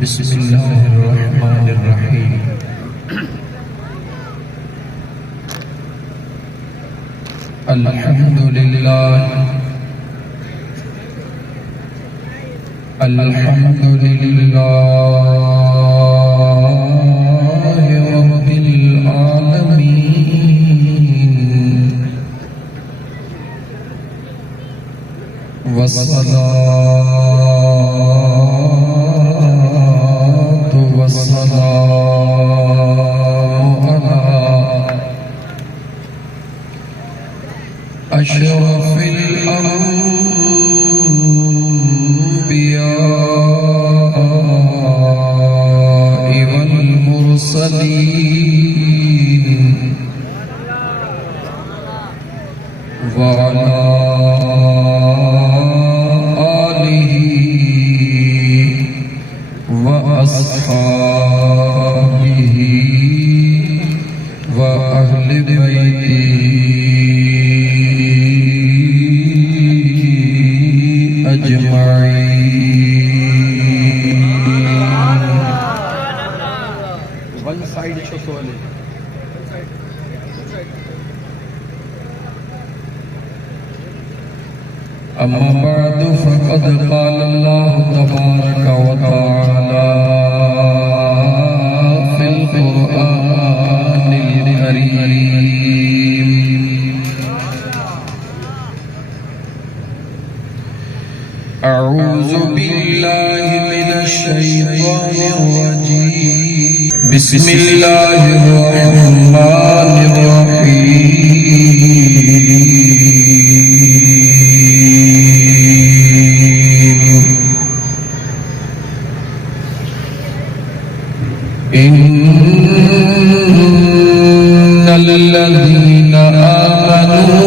बिस्मिल्लाहिर्रहमानिर्रहीम। अल्हम्दुलिल्लाह रब्बिल आलमीन वस्सलातु वस्सलामु अला अशरफिल अंबिया वल मुरसलीन व अला अस्हाबिही व अहले बैतिही अजमाईन। वन साइड छोले अम्मा बअदु फ़क़द क़ाल अल्लाहु तबारक व तआला फ़िल क़ुरआनिल करीम अऊज़ु बिल्लाहि मिनश शैतानिर रजीम बिस्मिल्लाहिर रहमानिर रहीम। इन्नल्लज़ीना आमनू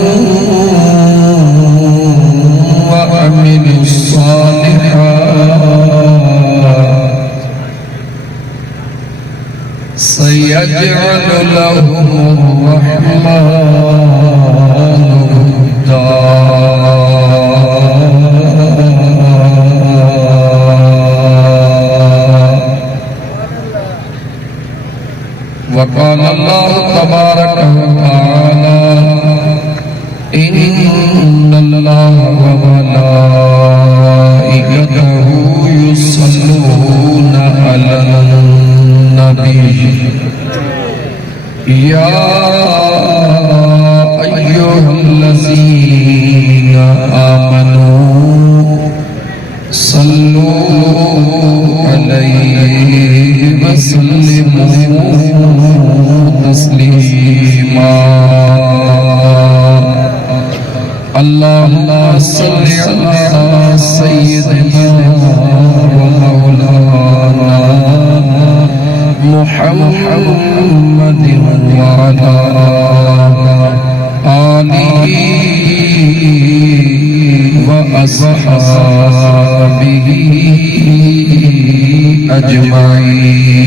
व अमिलुस्सालिहात सयजअलु लहुमुर्रहमानु वुद्दा। वक़ाल अल्लाहु तबारक व तआला इन्नल्लाहा व मलाइकतहु युस्सल्लूना अलन नबी या अय्युहल्लज़ीना आमनू सल्लू अलैहि व सल्लिमू तस्लीमा। अल्लाहुम्मा सल्लि अला सय्यिदिना व मौलाना मुहम्मदिन व अला आलिही व अस्हाबिही अजमाईन।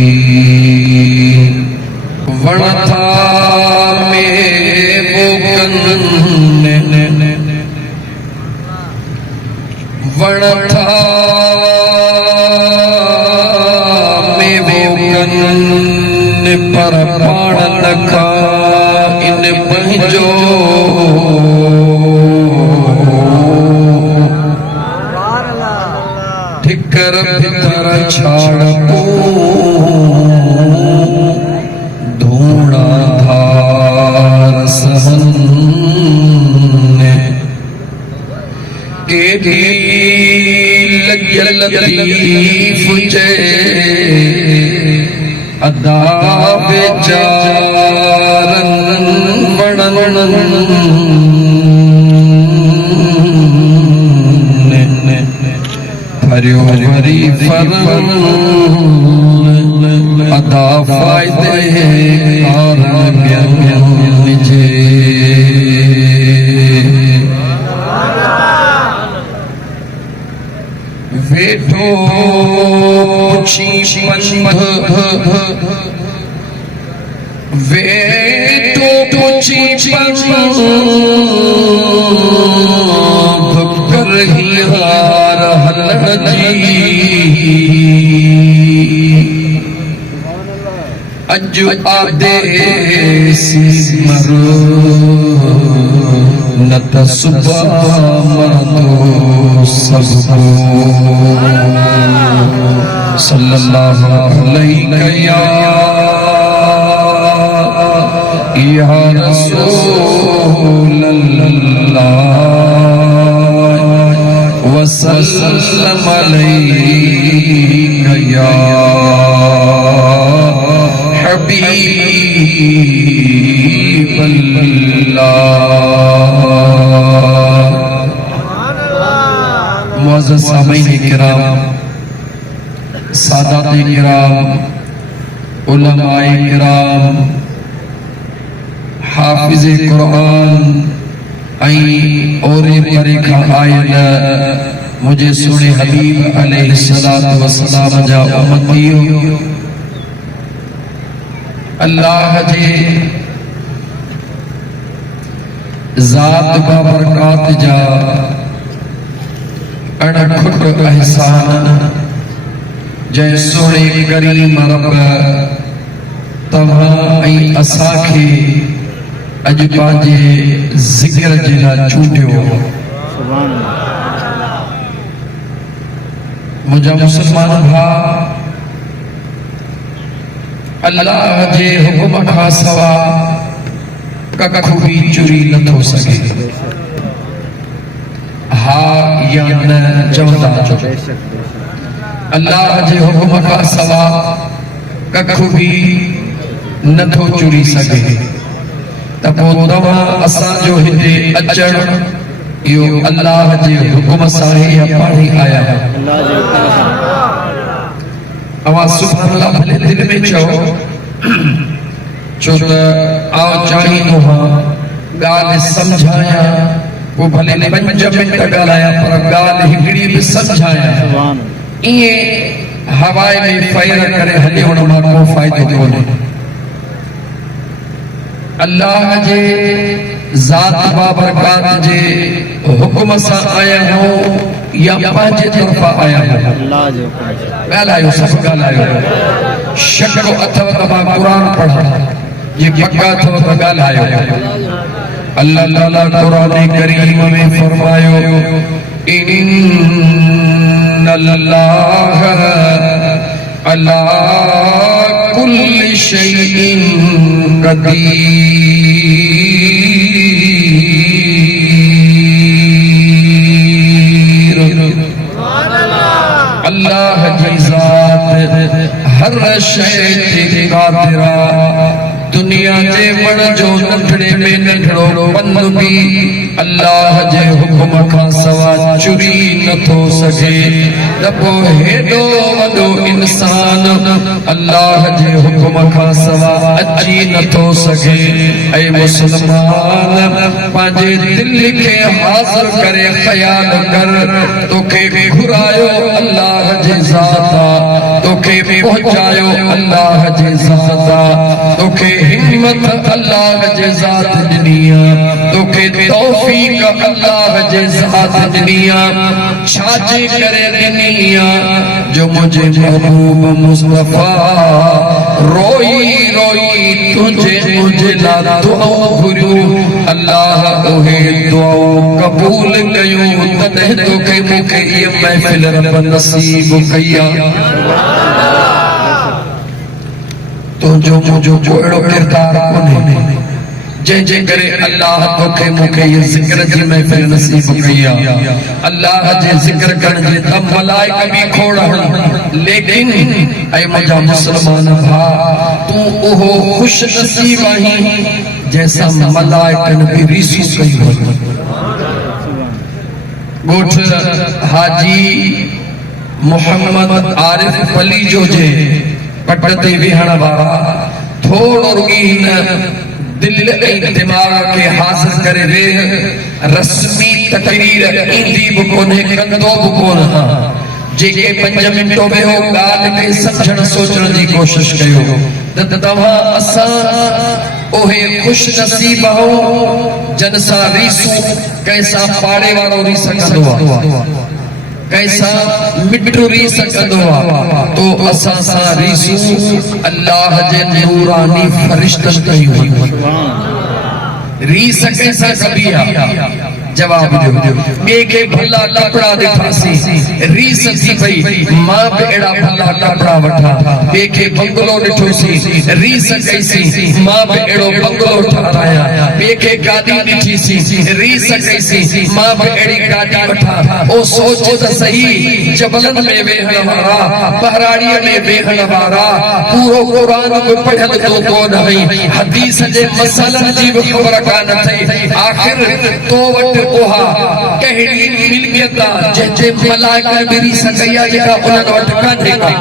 वणथा में बोकन वणथा में बोकन पर पाण लखा इन पंहिंजो ठिकर भितर छाड़ो धूणा धार सहन केडी लतीफ जे अदा बेचारन वणन हरियो हरी फरन अदा फायदे कारण निजे वेठो पुछी पंध वेठो पुछी पंध कर ही हार हलन जी अजु आदेश मरो न त सुबह मरो सबको सल्लल्लाहु अलैहि या रसूल अल्लाह वसल्लम अलैहि या हबीब अल्लाह। मुअज़्ज़ज़ सामीईन किराम, सादात किराम, उलमाए किराम, हाफिज़ कुरान और परे खां आयल मुझे सुने हबीब अलैहिस्सलातु वस्सलाम जा उम्मतियो, अल्लाह जे ज़ात बाबरकात जा अणखुट एहसान जय सोने करीम रब तव्हां ऐं असांखे अॼु पंहिंजे ज़िक्र जे लाइ चूंडियो। मुंहिंजा मुस्लमान भाउ, अल्लाह जे हुकुम खां सवा कखु बि चुरी नथो सघे। हा या न चवंदा अचो। अल्लाह जे हुकुम खां सवा कखु बि नथो चुरी सघे। त पोइ तव्हां असांजो हिते अचणु इहो अल्लाह जे हुकुम सां ई पाणी आया। अवां सुभान अल्लाह भले दिल में चओ, छो त आउं चाहींदो आहियां ॻाल्हि सम्झायां, पोइ भले 5 मिंट ॻाल्हायां पर ॻाल्हि हिकिड़ी बि सम्झायां। ईअं हवाए में फ़ैर करे हली वञण मां को फ़ाइदो कोन्हे। अल्लाह जे ज़ात बाबरकात जे हुकुम सां आया आहियूं या पंहिंजे तरफ़ां आया आहियूं। ॻाल्हायो, सभु ॻाल्हायो। शक अथव त मां क़ुरान पढ़ां, ये पक्का अथव त ॻाल्हायो। अल्लाह ताला क़ुरान करीम में फरमायो, इन्नल्लाह अला कुल्लि शैइन कदीर। अल्लाह जी ज़ात हर शै ते क़ादिरा। दुनिया जे वण जो नंढड़े में नंढड़ो पंध बि अल्लाह जे हुकुम खां सवा चुरी नथो सघे। त पोइ हेॾो वॾो इंसान अल्लाह जे हुकुम खां सवा अची नथो सघे। ऐं मुस्लमान पंहिंजे दिल खे हाज़िर करे ख़याल कर, तोखे घुरायो अल्लाह जे ज़ात, तोखे पहुचायो अल्लाह जे ज़ात, तोखे हिम्मत अल्लाह जे ज़ात ॾिनी, तोखे तौफ़ीक़ अल्लाह जे ज़ात ॾिनी। छाजे करे ॾिनी? जो मुझे महबूब मुस्तफा रोई रोई तुझे मुझे ला दुआऊं घुरियूं, अल्लाह उहे दुआऊं कबूल कयूं। तॾहिं तोखे मूंखे इहा महफ़िल रब नसीब कई आहे। तुझो मुझो कोड़ो किरदार कोन्हे जंहिंजे करे अल्लाह तोखे मूंखे ये ज़िक्र जी महफ़िल नसीब कई आहे। अल्लाह जे ज़िक्र करण जे त मलाइक बि खोड़, लेकिन ऐं मुंहिंजा मुस्लमान भाउ, तूं उहो ख़ुश नसीब आहीं जंहिंसां मलाइकनि बि रीसूं कयूं। ॻोठ हाजी मोहम्मद आरिफ अली जो जे पट ते वेहण वारा थोड़ो रुगी हिन दिल ऐं दिमाग़ खे हासिल करे वेह। रस्मी तकरीर ईंदी बि कोन्हे, कंदो बि कोन। जेके 5 मिंट वेहो ॻाल्हि खे सम्झण सोचण जी कोशिश कयो त तव्हां असां उहे ख़ुश नसीब आहियूं जन सां रीसूं कंहिंसां पाड़े वारो रीस कंदो आहे, कैसा मिठो रीस कंदो आ तो असां सां रीसूं अल्लाह जे नूरानी फरिश्तन कयूं रीस कैसा कबी आ जवाब दो बे के भला कपड़ा दिखासी रीस थी भई मां पे एड़ा भला कपड़ा वठा बे के बंगलो दिठोसी रीस कैसी मां पे एड़ो बंगलो ठाराया बे के गाड़ी दिठीसी रीस कैसी मां पे एड़ी गाड़ी वठा ओ सोच त सही जबलन में वेहण वारा पहराड़ी में वेहण वारा पूरो कुरान को पढ़ल तो कोन हई हदीस जे मसलन जी खबर कान थई आखिर तो वट ओहा कहिड़ी मिलकियत जे मलाइका मेरी सकैया जेका उन वट कान्हे का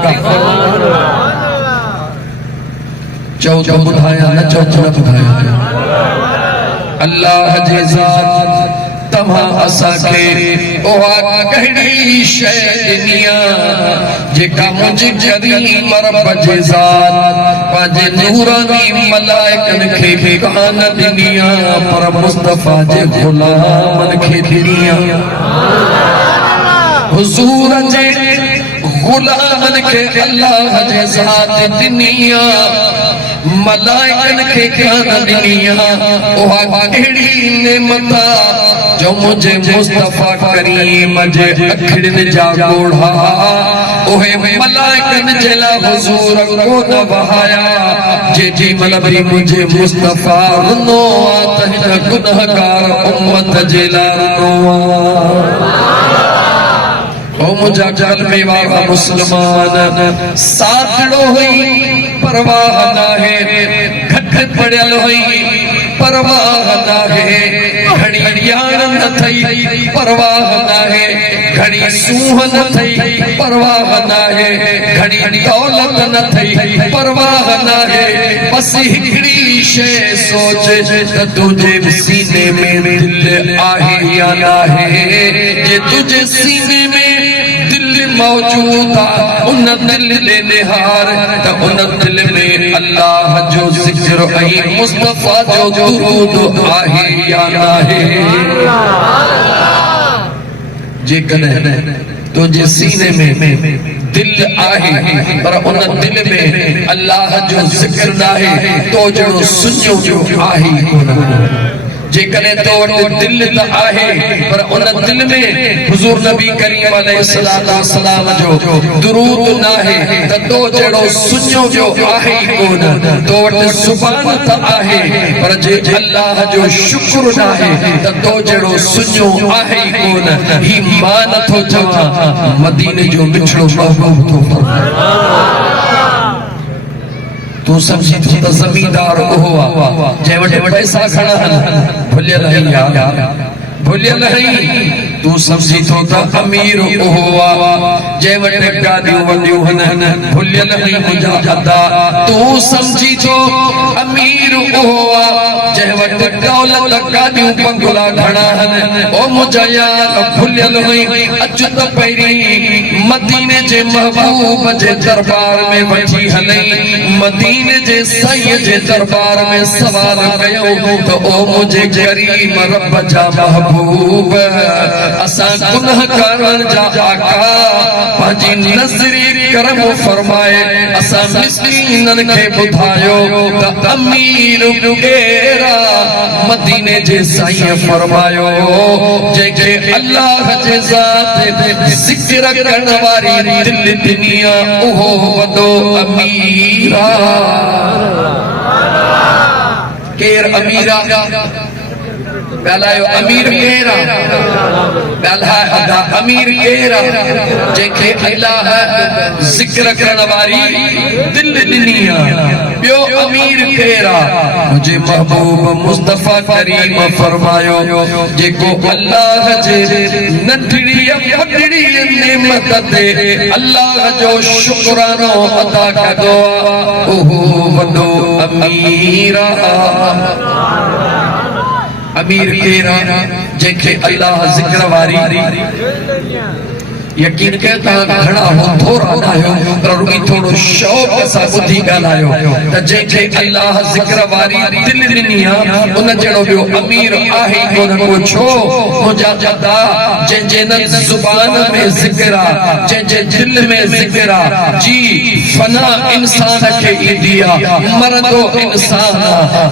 चौ तो बुधाया न चौ न बुधाया अल्लाह जे ज़ात तमा असा के ओहा कहिड़ी शय दुनिया जेका मुझ जरी मरब जे ज़ात पाजे नूरानी मलाइकन खे भी कान दुनिया पर मुस्तफा जे गुलामन खे दुनिया हुजूर जे गुलामन के अल्लाह जे ज़ात दुनिया मलाइकन के कान दुनिया ओहा कहिड़ी नेमत जो मुझे मुस्तफा करीम जे अखड़न जा गोढ़ा ओहे मलाइकन जेला हुजूर को न बहाया जे जी मलबी मुझे मुस्तफा रुनो तहन गुनहगार उम्मत जेला रुनो ओ मुझा कलमे वाला मुसलमान साथड़ो हुई परवाह ना है घट पड़ल हुई परवाह ना है घड़ी यार न थई परवाह ना है घड़ी सूह न थई परवाह ना है घड़ी दौलत न थई परवाह ना है बस हिकड़ी शे सोच त तुझे सीने में दिल आहे या ना है जे तुझे सीने में मौजूद उन दिल दे निहार त उन दिल में अल्लाह जो जिक्र ऐं मुस्तफा जो दुरूद आहे या नाहे जेकॾहिं तुझे सीने में दिल आहे पर उन दिल में अल्लाह जो जिक्र नाहे तो जड़ो सुञो जो आहे जेकॾहिं तो वटि दिल त आहे पर उन दिल में हुजूर नबी करीम अलैहिस्सलाम जो दुरूद नाहे त तो जड़ो सुञो जो आहे कोन तो वटि ज़ुबान त आहे पर जे अल्लाह जो शुक्र नाहे त तो जड़ो सुञो आहे कोन ही मां नथो चवां मदीने जो मिठड़ो महबूब थो तू समझी तो जमींदार ओहो जे वटे पैसा खड़ा हन भुलियल हई तू समझी तो अमीर ओहो जे वटे गादियूं वंदियूं हन भुलियल हई मुंहिंजा अदा तू समझी तो अमीर ओहो जे वटे दौलत गादियूं बंगला खड़ा हन ओ मुंहिंजा यार भुलियल हई अच त पहिरीं मदीने जे महबूब जे दरबार में वठी हलई मदीने जे साईं जे दरबार में सवाल कयो तो ओ मुझे करीम रब जा महबूब असा गुनहगारन जा आका पाजी नजरी करम फरमाए असा मिस्कीनन के बुधायो त अमीर केरा मदीने जे साईं फरमायो जेके अल्लाह जे ज़ात जिक्र करण वारी दिल दुनिया ओहो वडो अमीरा केर अमीरा ॻाल्हायो अमीर केरा ॻाल्हाए अमीर केरा जेके अल्लाह जिक्र करण वारी दिल ॾिनी ॿियो अमीर केरा मुंहिंजे महबूब मुस्तफा करीम फरमायो जेको अल्लाह जे नंढड़ी वॾड़ी नेमत ते अल्लाह जो शुक्रानो अदा कंदो ओहो वॾो अमीर अमीर केरा जेके अल्लाह जिक्र वारी यकीन कहता घणा हो थोड़ा ना हो पर रुगी थोड़ो शौक सा बुद्धि गालायो त जेके अल्लाह जिक्र वारी दिल ॾिनी आ उन जहिड़ो ॿियो अमीर आहे कोन को छो मुंहिंजा जदा जंहिंजे न ज़ुबान में ज़िक्र आ जंहिंजे दिल में ज़िक्र आ जी फना इंसान खे ईंदी आ मरंदो इंसान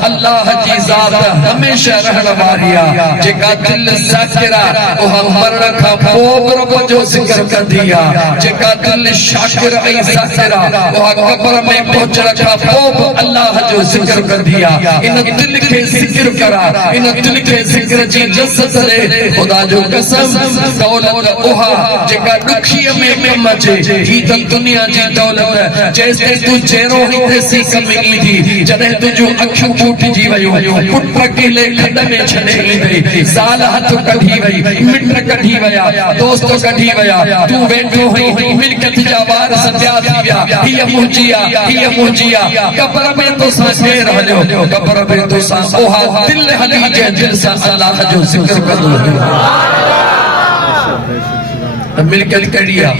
अल्लाह जी ज़ात हमेशा रहण वारी आ जेका दिल ज़ाकिर आ उहा मरण खां पोइ रब जो ज़िक्र कदिया जेका दिल शाकिर ऐं ज़ाकिर आ उहा क़ब्र में पहुचण खां पोइ अल्लाह जो ज़िक्र कदिया इन दिल खे ज़िक्र करा इन दिल खे ज़िक्र जी लज़्ज़त ॾे खुदा जो कसम दौलत उहा जेका ॾुखीअ में कम अचे ही त दुनिया जी दौलत जेसिताईं तू जहिड़ो हिते सी कम ईंदी जॾहिं तुंहिंजूं अखियूं फूटिजी वयूं पुट अकेले खॾ में छॾे ईंदई ज़ाल हथ कढी वई मिट कढी वया दोस्त कढी वया तू वेठो हुई मिल्कत जा वार सत्या थी विया हीअ मुंहिंजी आ क़ब्र में तोसां केरु हलियो क़ब्र में तोसां उहा दिल हली जे दिल सां अल्लाह जो ज़िक्र कंदो त मिल्कत कहिड़ी आ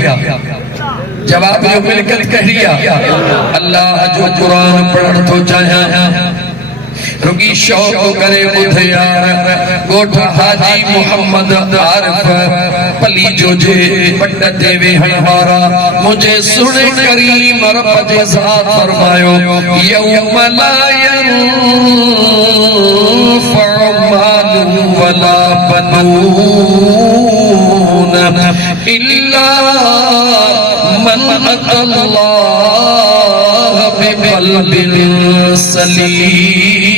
जवाब जो मिल्कत कहिड़ी आ अल्लाह जो क़ुरान पढ़ण थो चाहियां रुगी शौक करे ॿुध यार ॻोठ हाजी मोहम्मद आरिफ पली जो जे पट ते वेहण वारा मुझे सुणे करीम रब जे ज़ात फरमायो यौम ला यंफउ मालुन वला बनून इल्ला मन अल्लाह बिक़ल्बिन सलीम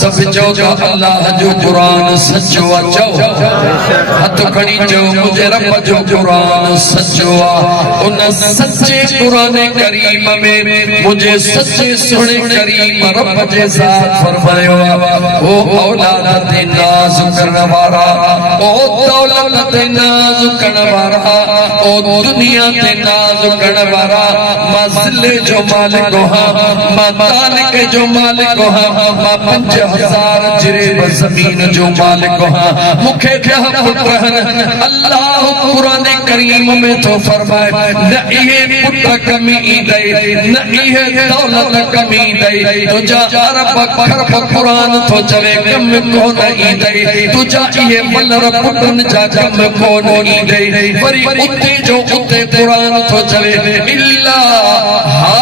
सब जो अल्लाह जो कुरान सचो आ चो हथ खणी चो मुझे रब जो कुरान सचो आ उन सच्चे कुरान करीम में मुझे सच्चे सुने करीम रब जे ज़ात फरमायो ओ औलाद ते नाज़ करण वारा ओ दौलत ते नाज़ करण वारा ओ दुनिया ते नाज़ करण वारा मां ज़िले जो मालिक हां मां तालिक जो मालिक हां मां 5000 जिरेब ज़मीन जो मालिक हां मुखे ॾह पुट अल्लाह कुरान करीम में तो फरमाए न इहे पुट कमी ईंदई न इहे दौलत कमी ईंदई तुझा अरब खरब कुरान तो चवे कम कोन ईंदई तुझा इहे मलर पुटन जा कम कोन ईंदई वरी उते जो उते कुरान तो चवे इल्ला हा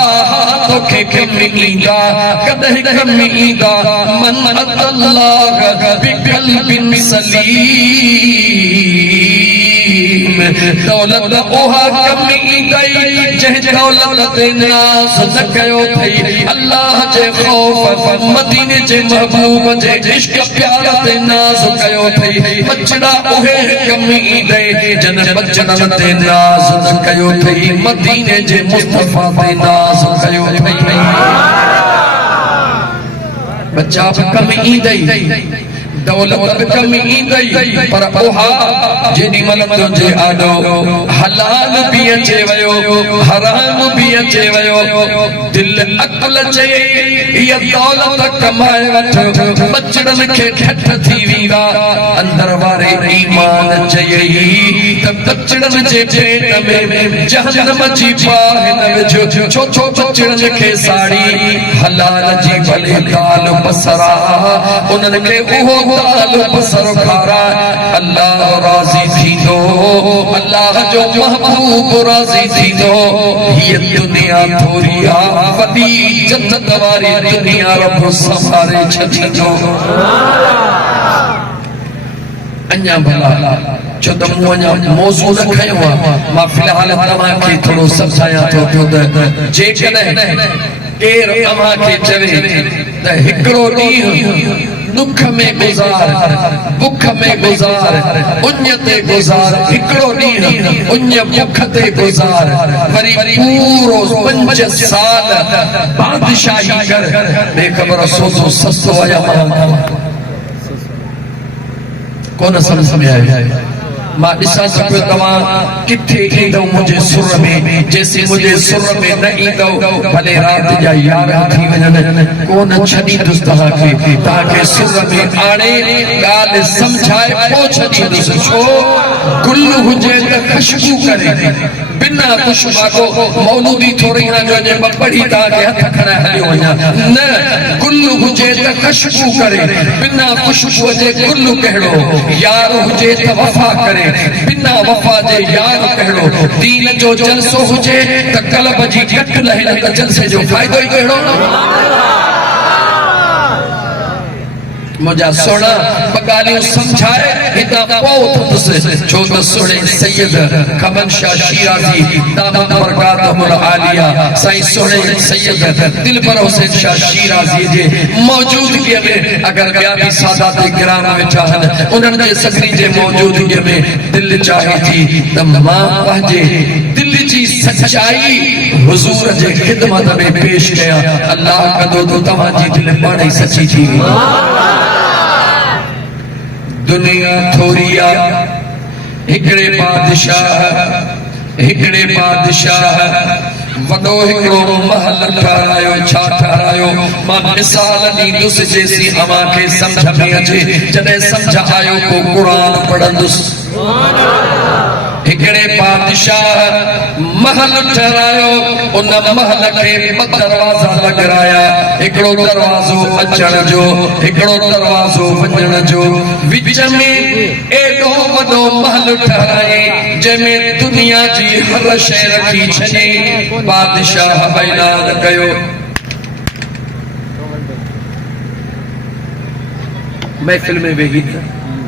तोखे कम ईंदा कॾहिं कम ईंदा मन अल्लाह बिक़ल्बिन सलीम दौलत ओहा कम ईंदई जंहिं दौलत ते नाज़ न कयो थई अल्लाह जे ख़ौफ मदीने जे महबूब जे इश्क प्यार ते नाज़ कयो थई बचड़ा उहे कम ईंदई जन बचड़न ते नाज़ न कयो थई मदीने जे मुस्तफा ते नाज़ कयो थई बच्चा कम ईंदई दौलत कम ईंदई पर ओहा जेॾी महिल तुंहिंजे आॾो हलाल बि अचे वयो हराम बि अचे वयो दिल अक़ल चए हीअ दौलत कमाए वठ बचड़नि खे ठठ थी वेंदा अंदर वारे ईमान चयई त बचड़नि जे पेट में जहन्नम जी बाहि न विझ छो छो बचड़नि खे साड़ी हलाल जी भले दाल बसरा उन्हनि खे उहो दाल बसर खारा अल्लाह राज़ी थींदो अल्लाह जो महबूब राज़ी थींदो हीअ दुनिया थोरी आ वॾी जन्नत वारी दुनिया रब संभाले छॾींदो अञा भला छो त मूं अञा मौज़ू न खयो आहे मां फ़िलहाल तव्हांखे थोरो सम्झायां थो पियो त जेकॾहिं केरु तव्हांखे चवे त हिकिड़ो ॾींहुं दुख में गुज़ार बुख में गुज़ार उञ ते गुज़ार हिकिड़ो ॾींहुं उञ बुख ते गुज़ार वरी पूरो 5 साल बादशाही कर बेख़बर सोचो सस्तो आया कौन समझ में आया मां ॾिसां थो पियो तव्हां किथे ईंदव मुंहिंजे सुर में, जेसीं मुंहिंजे सुर में न ईंदव भले राति जा 11 थी वञनि कोन छॾींदुसि तव्हांखे सुर में आणे ॻाल्हि सम्झाए पोइ छॾींदुसि। छो गुल हुजे त ख़ुशबू करे, बिना खुशबू मौलूदी थोड़ी न जो जे पढ़ी तव्हांखे हथ खणाए हलियो वञा, न गुल हुजे त ख़ुशबू करे, बिना खुशबू जे गुल कहिड़ो, यार हुजे त वफ़ा करे, बिना वफ़ा जे यार कहिड़ो, दीन जो जलसो हुजे त कल्ब जी कट लहे त जलसे जो फ़ाइदो ई कहिड़ो। मुझा सोना बगालियों समझाए हिता पहुंचुसि, छो त सोने सैयद कमल शाह शिराज़ी दामद बरकातहुल आलिया साईं सोने सैयद दिलबर हुसैन शाह शिराज़ी जे मौजूदगी में अगर ॿिया बि सादात किराम वेठा आहिनि उन्हनि जे सभिनी जे मौजूदगी में दिल चाहे थी त मां पंहिंजे दिल जी सचाई हुजूर जे खिदमत में पेश कया। अल्लाह कंदो त तव्हांजी दिल पाण ई सची थी। दुनिया थोरी आहे, हिकिड़े बादशाह वॾो हिकिड़ो महल ठारायो। छा ठारायो? मां मिसाल ॾींदुसि जेसीं अव्हांखे सम्झ में अचे। जॾहिं सम्झ आयो को क़ुरान पढ़ंदुसि। हिकिड़े बादशाह महल ठारायो, उन महल खे 2 दरवाज़ा लॻाया, हिकिड़ो दरवाज़ो अचण जो, हिकिड़ो दरवाज़ो वञण जो। विच में एॾो वॾो महल ठाराई जंहिंमें दुनिया जी हर शइ रखी छॾी। बादशाह ऐलान कयो, महफ़िल में वेही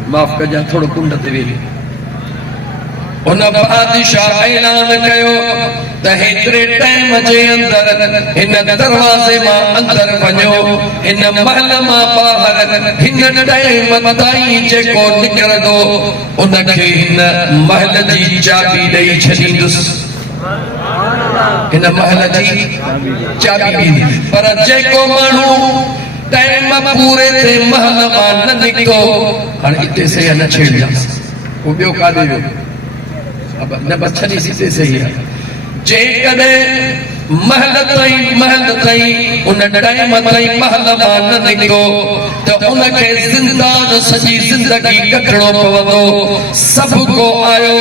माफ़ कजां थोड़ो कुंड ते वेही। उन बादशाह ऐलान कयो त हेतिरे टाइम जे अंदर हिन दरवाज़े मां अंदर वञो, हिन महल मां ॿाहिरि हिन टाइम ताईं जेको निकिरंदो उनखे हिन महल जी चाबी ॾेई छॾींदुसि। हिन महल जी चाबी ॾींदी, पर जेको माण्हू टाइम पूरे ते महल मां न निकितो, हाणे हिते से न छेड़जांसि, उहो ॿियो काॾे वियो न बस छॾी सीधे सही है। जेकॾहिं महल ताईं उन टाइम ताईं महल मां न निकितो त उनखे ज़िंदान सॼी ज़िंदगी कटणो पवंदो। सभु को आयो,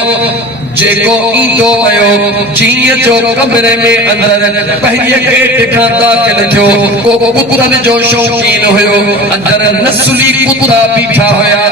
जेको ईंदो वियो, जीअं जो कमरे में अंदर पहिरीं गेट खां दाख़िल थियो, को कुतनि जो शौक़ीन हुयो, अंदर नस्ली कुता बीठा हुया,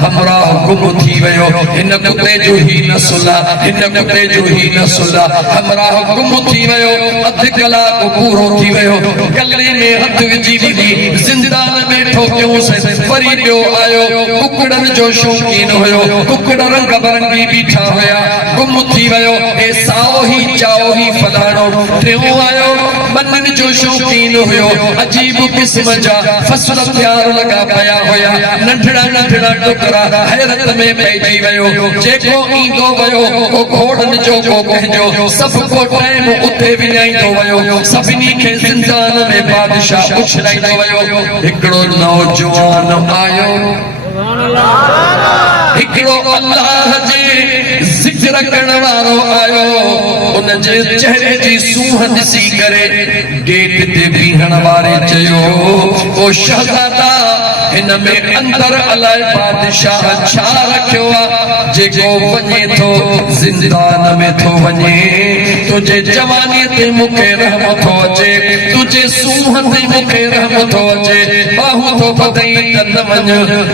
हमराह गुम थी वियो। हिन कुते जो ही नस्ल आहे, हिन कुते जो ही नस्ल आहे, हमराह गुम थी वियो। अधु कलाक पूरो थी वियो, गले में हथ विझी विझी ज़िंदान में ठोकियोसि। वरी ॿियो आयो, कुकड़नि जो शौक़ीन हुयो, कुकड़ रंग बरंगी बीठा हुया, गुम थी वियो। ए साओ ही चाओ ही फलाणो। टियों आयो, बननि जो शौक़ीन हुयो, अजीब किस्म जा फसल तैयार लगा पिया हुया, नंढड़ा नंढड़ा टुकड़ा, हैरत में पइजी वियो। जेको ईंदो वियो को घोड़नि जो को कंहिंजो, सभु को टाइम उते विञाईंदो वियो, सभिनी खे ज़िंदान में बादशाह उछलाईंदो वियो। हिकिड़ो नौजवान आयो, हिकिड़ो अल्लाह जे ज़िक्र करण वारो आयो। उन जे चेहरे जी सूह ॾिसी करे गेट ते बीहण वारे चयो, ओ शहज़ादा, हिन में अंदर अलाए बादशाह छा रखियो आहे जेको वञे थो ज़िंदान में थो वञे। तुंहिंजे जवानीअ ते मूंखे रहम थो अचे, तुंहिंजे सूह ते मूंखे रहम थो अचे, बाहूं थो पतई त न वञ।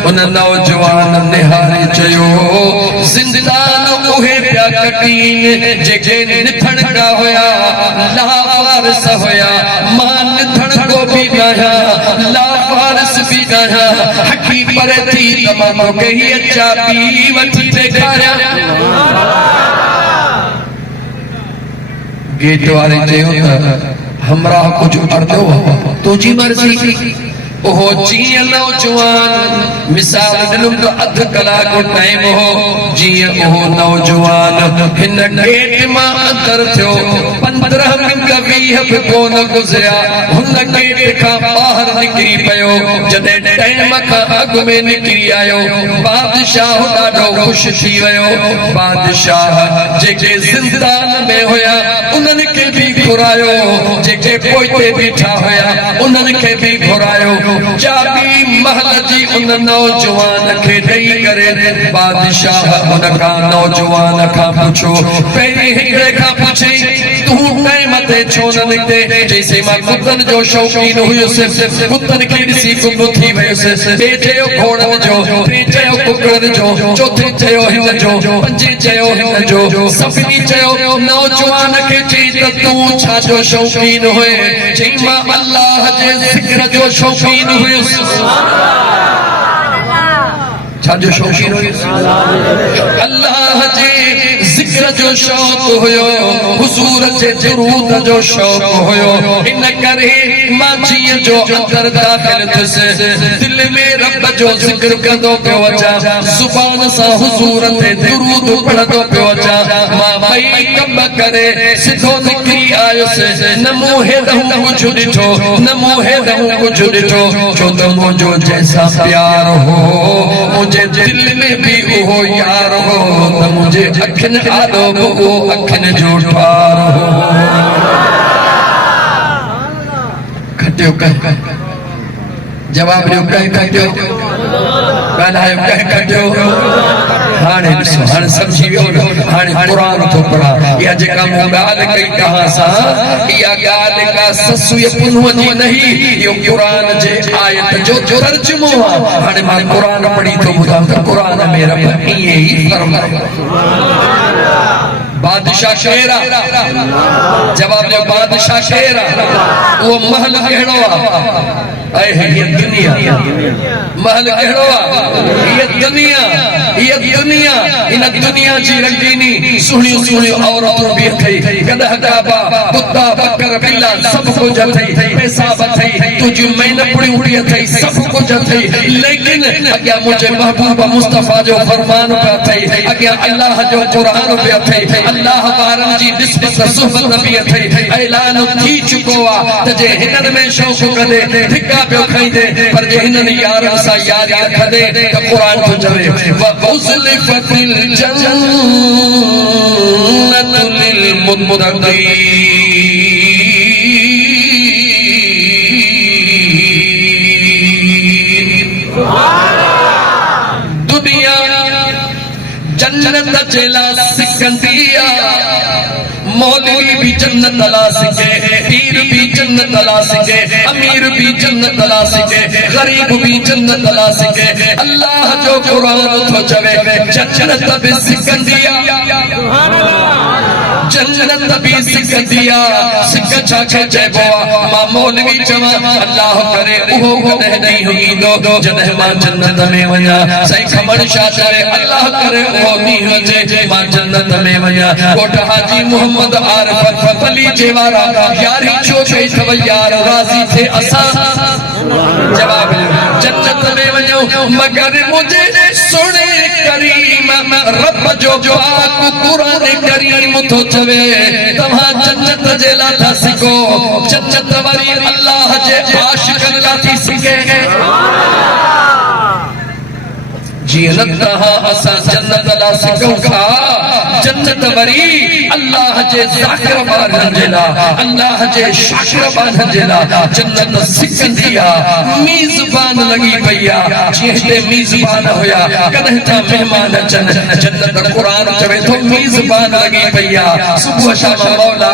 उन नौजवान निहारे चयो, ज़िंदान उहे पिया कटीन जेके निथण जा हुया, लावारिस हुया। मां निथण को बि न आहियां, लावारिस बि न आहियां। हकी परे थी त मां तोखे हीअ चाबी वठी ॾेखारियां। गेट वारे चयो त हमरा कुझु अर्दो, तुंहिंजी मर्ज़ी। ओहो जीअं नौजवान मिसाल दिलुम तो अध कलाक टाइम हो जीअं ओहो नौजवान हिन गेट मां अंदर थियो 15 मिंट 20 बि कोन गुज़रिया हुन गेट खां ॿाहिरि निकिरी पियो जॾहिं टाइम खां अॻु में निकिरी आयो बादशाह ॾाढो ख़ुशि थी वियो बादशाह जेके ज़िंदान में हुया उन्हनि खे बि घुरायो जेके पोइते बीठा हुया उन्हनि खे बि घुरायो चाबी महल जी उन नौजवान खे ॾेई करे बादशाह उन खां नौजवान खां पुछो पहिरीं हिकिड़े खां पुछी तूं टाइम ते छो न निकिते जैसे मां कुतनि जो शौक़ीन हुयुसि कुतनि खे ॾिसी गुम थी वियुसि ॿिए चयो घोड़नि जो टे चयो कुकरनि जो चोथे चयो हिन जो पंजे चयो हिन जो सभिनी चयो नौजवान खे चई त तूं छाजो शौक़ीन हुए चई मां अल्लाह जे ज़िक्र जो शौक़ीन हुयुसि छाजो शौक़ीन हुयुसि अल्लाह जे ज़िक्र जो शौक़ हुयो हुज़ूर जे दुरूद जो शौक़ हुयो इन करे मां जीअं जो अंदर दाख़िल थियुसि दिल में रब जो ज़िक्र कंदो पियो अचां ज़ुबान सां हुज़ूर ते दुरूद पढ़ंदो पियो अचां मां ॿई कम करे सिधो निकिरी आयुसि न मूं हेॾऊं कुझु ॾिठो न मूं हेॾऊं कुझु ॾिठो छो त मुंहिंजो जंहिंसां प्यार हो मुंहिंजे दिल में भी उहो यार हो त मुंहिंजे अखियुनि आॾो बि उहो अखियुनि जो ठार हो खटियो कंहिं जवाब ॾियो कंहिं खटियो ॻाल्हायो कंहिं खटियो हाणे ॾिसो हाणे सम्झी वियो न हाणे क़ुरान थो पढ़ा इहा जेका मूं ॻाल्हि कई तव्हां सां इहा ॻाल्हि का ससु या पुनूअ जी नहीं इहो क़ुरान जे आयत जो तर्जुमो आहे हाणे मां क़ुरान पढ़ी थो ॿुधां त क़ुरान में रब ईअं ई फरमायो बादशाह केर आहे जवाब ॾियो बादशाह केर आहे उहो महल कहिड़ो आहे ऐं हीअ दुनिया महल कहिड़ो आहे हीअ दुनिया इन दुनिया जी रंगीनी सुहिणियूं सुहिणियूं औरतूं बि अथई गदह गाबा कुत्ता बकर बिल्ला सभु कुझु अथई पेशाब अथई तुंहिंजूं मेनपुड़ियूं बि अथई सभु कुझु अथई लेकिन अॻियां मुंहिंजे महबूब मुस्तफ़ा जो फरमान पियो अथई अॻियां अल्लाह जो क़ुरान पियो अथई अल्लाह वारनि जी निस्बत सुहबत बि अथई ऐलान थी चुको आहे त जे हिननि में शौक़ कदे धिका पियो खाईंदे पर जे हिननि यारनि सां यारी रखंदे त क़ुरान थो चवे وأزلفت الجنة للمتقين दुनिया जन्नत जेला सिकंदिया मौलवी भी जन्नत ला सके पीर भी जन्नत ला सके अमीर भी जन्नत ला सके गरीब भी जन्नत ला सके अल्लाह जो कुरान तो चवे जन्नत भी सिकंदिया जन्नत भी सिकंदिया सिक छा चइबो आहे मां मौलवी चवां अल्लाह करे उहो कॾहिं नहीं हुंदो जॾहिं मां जन्नत में वञा साईं खमण छा चवे अल्लाह करे उहो ॾींहुं अचे मां जन्नत में वञा कोट हाजी मोहम्मद आरिफ फली जे वारा यारी छो चई अथव यार राज़ी थे असां जवाब जन्नत में वञो मगर मुंहिंजे सोने करीम रब जो पाक क़ुरान करीम थो चवे तव्हां जन्नत जे लाइ था सिको जन्नत वारी अल्लाह जे आशिक़नि लाइ थी सघे जीअं न तव्हां असां जन्नत लाइ सिकूं था जन्नत वरी अल्लाह जे ज़ाकिर वारनि जे लाइ अल्लाह जे शाकिर वारनि जे लाइ जन्नत सिकंदी आहे मेज़बान लॻी पई आहे जीअं हिते मेज़बान हुया कॾहिं था महिमान अचनि जन्नत क़ुरान चवे थो मेज़बान लॻी पई आहे सुबुह शाम मौला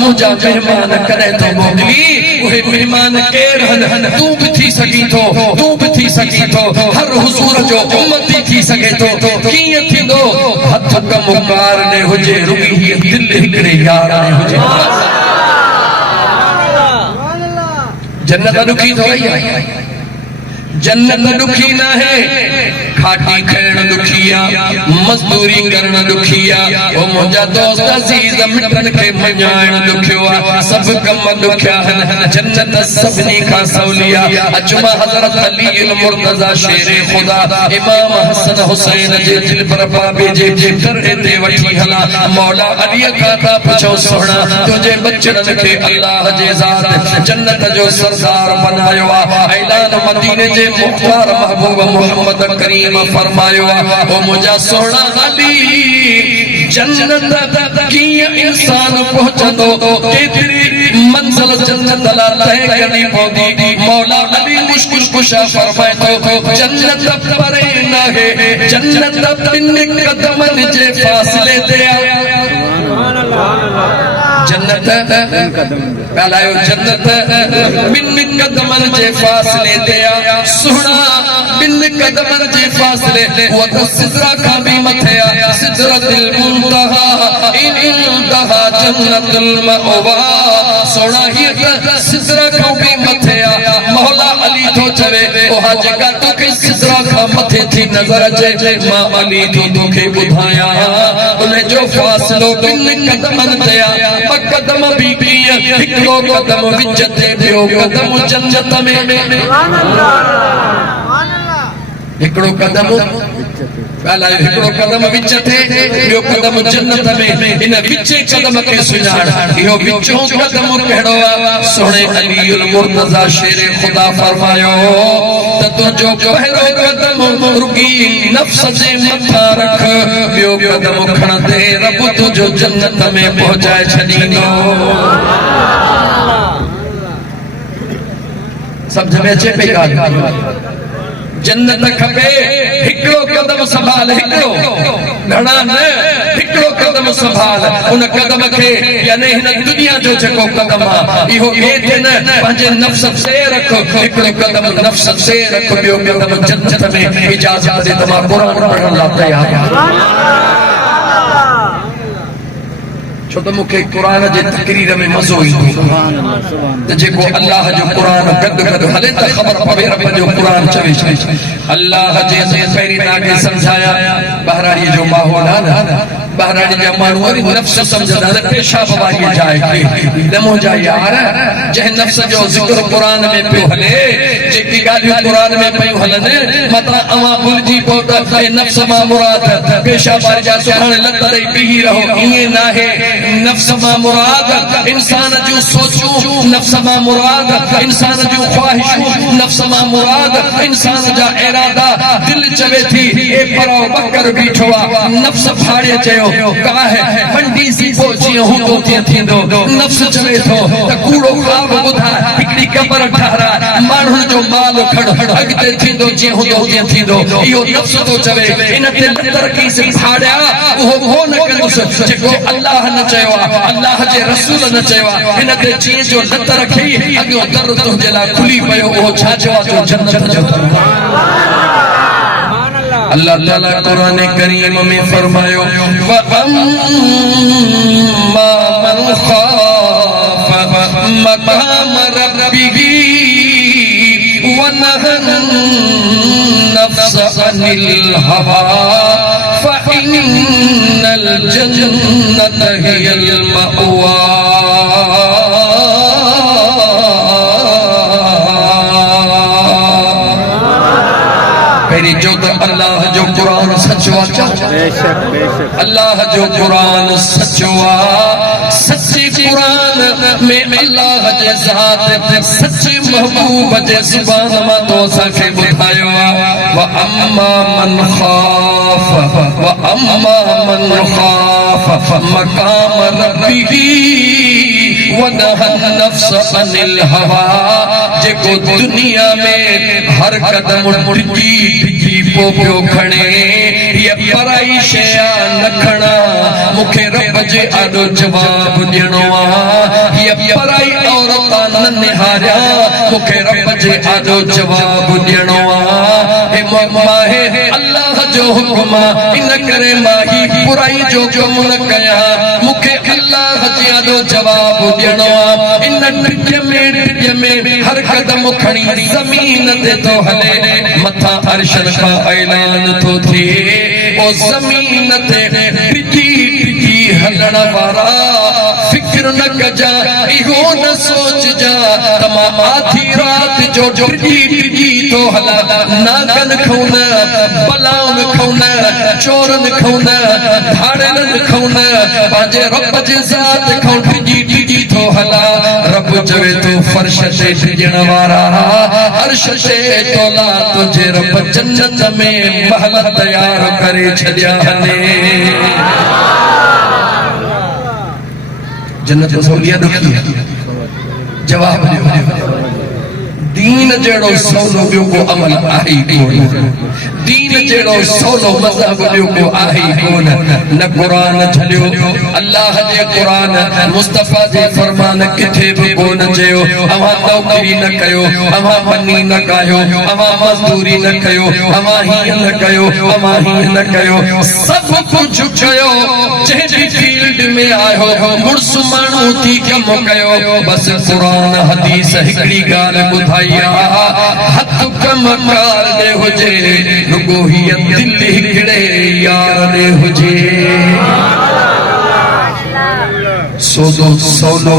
मुंहिंजा महिमान कॾहिं थो मोकिली उहे महिमान केर आहिनि तूं बि थी सघीं थो तूं बि थी सघीं थो हर हुज़ूर जो उम्मती थी सघे थो कीअं थींदो हथ कमु कार ने हुजे रुगी ही दिल हिकिड़े यार ने हुजे जन्नत ॾुखी थो वई जन्नत दुखी ना है, खाटी खाइण दुखिया, मजदूरी करण दुखिया। ओ मुंहिंजा दोस्त अज़ीज़ मिटन खे मञाइण दुखियो आहे, सब कम दुखिया आहिनि। जन्नत सभिनी खां सवली आहे। अजमा हज़रत अली अल मुर्तज़ा शेर खुदा इमाम हसन हुसैन जे दिल पर बाबे जे दरए ते वठी हला। मौला अली खां था पुछो सोहणा तुंहिंजे बचड़नि खे अल्लाह जे ज़ात जन्नत जो सरदार बनायो आहे। ऐलान मदीने जे मुख्तार महबूब मोहम्मद करीम फरमायो ओ मुझा सोना अली जन्नत कीअं इंसान पहुचंदो, केतिरी मंज़िल जन्नत ला तय करणी पवंदी। मौला अली मुश्किल कुशा फरमाए थो जन्नत परे न है, जन्नत ॿिन क़दमनि जे फ़ासिले ते आहे। जन्नत पहलायो जन्नत ॿिन क़दमनि जे फ़ासिले ते आहे। सुहिणा ॿिन क़दमनि जे फ़ासिले उहा त सिदरा खां बि मथे आहे। सिदरतुल मुंतहा इंदहा जन्नतुल मअवा। सोना हीअ त सिदरा खां बि मथे आहे। मौला अली थो चवे उहा जेका तोखे सिदरा खां मथे थी नज़र अचे, मां अली थो तोखे ॿुधायां उन जो फ़ासिलो ॿिन क़दमनि ते आहे। ॿ क़दम बि कीअं, हिकिड़ो क़दम विच ते, ॿियो क़दम जन्नत में। हिकिड़ो क़दम ॻाल्हायो, हिकिड़ो क़दम विच ते, ॿियो क़दम जन्नत में। इन विचे क़दम खे सुञाण, इहो विचो क़दम कहिड़ो आहे? सोणे अली अल मुर्तज़ा शेर खुदा फरमायो त तुंहिंजो पहिरो क़दम रुगी नफ्स जे मथां रख, ॿियो क़दम खणंदे रब तुंहिंजो जन्नत में पहुचाए छॾींदो। सम्झ में अचे पई ॻाल्हि? जन्नत खपे, हिकिड़ो क़दम संभाल, हिकिड़ो घणा न, हिकिड़ो क़दम संभाल। उन क़दम खे यानी हिन दुनिया जो जेको क़दम आहे इहो ॿिए न, पंहिंजे नफ़्स से रख। हिकिड़ो क़दम नफ़्स से रख, ॿियो क़दम जन्नत में। इजाज़त दे त मां क़ुरान पढ़ण लाइ तयार आहियां, छो त मूंखे क़ुरान जे तकरीर में मज़ो ईंदो त जेको अल्लाह जो क़ुरान गद गद हले त ख़बर पवे रब जो क़ुरान चवे छे। अल्लाह जे पहिरीं तव्हांखे सम्झाया बहराणी जो माहौल आहे न, बहराणी जा माण्हू वरी नफ़्स सम्झंदा त पेशाब वारी जाइ खे न मुंहिंजा यार जंहिं नफ़्स जो ज़िक्र क़ुरान में पियो हले, जेकी ॻाल्हियूं क़ुरान में पियूं हलनि, मतां अवां भुलिजी पओ त नफ़्स मां मुराद पेशाब वारी जा सुभाणे लत ॾेई बीही रहो, ईअं न आहे। नफ्स मां मुराद इंसान जो सोचूं, नफ्स मां मुराद इंसान जो ख्वाहिशूं, नफ्स मां मुराद इंसान जा इरादा। दिल चवे थी ए परो बकर बीठो आ, नफ्स फाड़े चयो का है हंडी सी पोची हूंदो थिए थींदो। नफ्स चवे थो त कूड़ो ख्वाब ॿुधा, हिकिड़ी कबर ठारा, माण्हुनि जो माल खड़ अॻिते थींदो जीअं हूंदो तीअं थींदो। इहो नफ्स थो चवे। इन ते तरक़ी से फाड़िया उहो न कंदुसि जेको अल्लाह न चयो आहे, अल्लाह जे रसूल न चयो आहे। हिन ते जीअं जो लत रखी अॻियो दर तुंहिंजे लाइ खुली पियो, उहो छा चयो आहे? जन्नत जो दर। अल्लाह ताला कुरान करीम में फरमायो व अम्मा मन खाफ मकाम रब्बिही व नहन नफ्स अनिल हवा फ़इन्नल जन्नत हियल मअवा। जो तो अल्लाह जो कुरान सचो आहे, अल्लाह जो कुरान सचो आहे। सच्चे कुरान में अल्लाह जे ज़ात सच्चे महबूब जे ज़ुबान मां तो असांखे ॿुधायो आहे व अम्मा मन ख़ाफ मक़ाम रब्बिही व नहन नफ्स अनिल हवा। जेको दुनिया में हर कदम डिॼी पो पियो खणे, ये पराई शइ न खणा, मूंखे रब जे आॾो जवाब ॾियणो आहे। ये पराई औरत न निहारिया, मूंखे रब जे आॾो जवाब ॾियणो आहे। माहे अल्लाह जो हुकुम इन करे माही बुराई जो कम न कया मुखे अल्लाह जियादो जवाब ॾियणो इन टिज में हर कदम खणी ज़मीन ते तो हले मथा अर्श का ऐलान तो थिए ओ ज़मीन ते टिजी हलण वारा फिक्र न कजा इहो न सोचजा तमा आधी रात जो टिजी तो हला नागन खौन बलाउन खौन चोरन खौन धाड़न खौन पांजे रब जे ज़ात खौन टिजी तो हला रब चवे तो फर्श ते टिजण वारा अर्श ते तोला तुझे रब जन्नत में महल तैयार करे छॾिया हले जन्नत सौलिया दुखी जवाब ॾियो दीन जड़ो सौलो ॿियो को अमल आहे कोन दीन जड़ो सौलो मज़हब ॿियो को आहे कोन न क़ुरान छॾियो अल्लाह जे क़ुरान मुस्तफ़ा जे फरमान किथे बि कोन चयो अवां नौकरी न कयो अवां मनी न कयो अवां मज़दूरी न कयो अवां हीअं न कयो अवां हीअं न कयो सब कुछ कयो जंहिं फील्ड में आयो मुड़स माण्हू थी कम कयो बस क़ुरान हदीस हिकड़ी ॻाल्हि ॿुधाई हथ कम कार दे हुजे रुगो ही दिल हिकड़े यार दे हुजे सोलो सोलो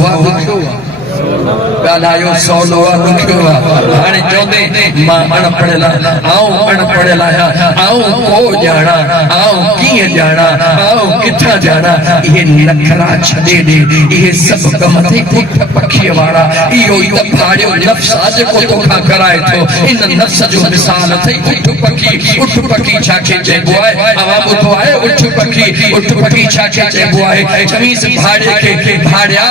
ॻाल्हायो सवलो ॾुखियो हाणे चवंदे मां अणपढ़ियल आऊं अणपढ़ियल आहियां आऊं को ॼाणा आऊं कीअं ॼाणा आऊं किथां ॼाणा इहे नखरा छॾे ॾे इहे सभु कम थई पुठ पखीअ वारा इहो ई त भाड़ियो नफ़्स आहे जेको तोखां कराए थो इन नफ़्स जो मिसाल अथई उठ पखी छाखे चइबो आहे अवां ॿुधो आहे उठ पखी छाखे चइबो आहे चवीस भाड़े खे भाड़िया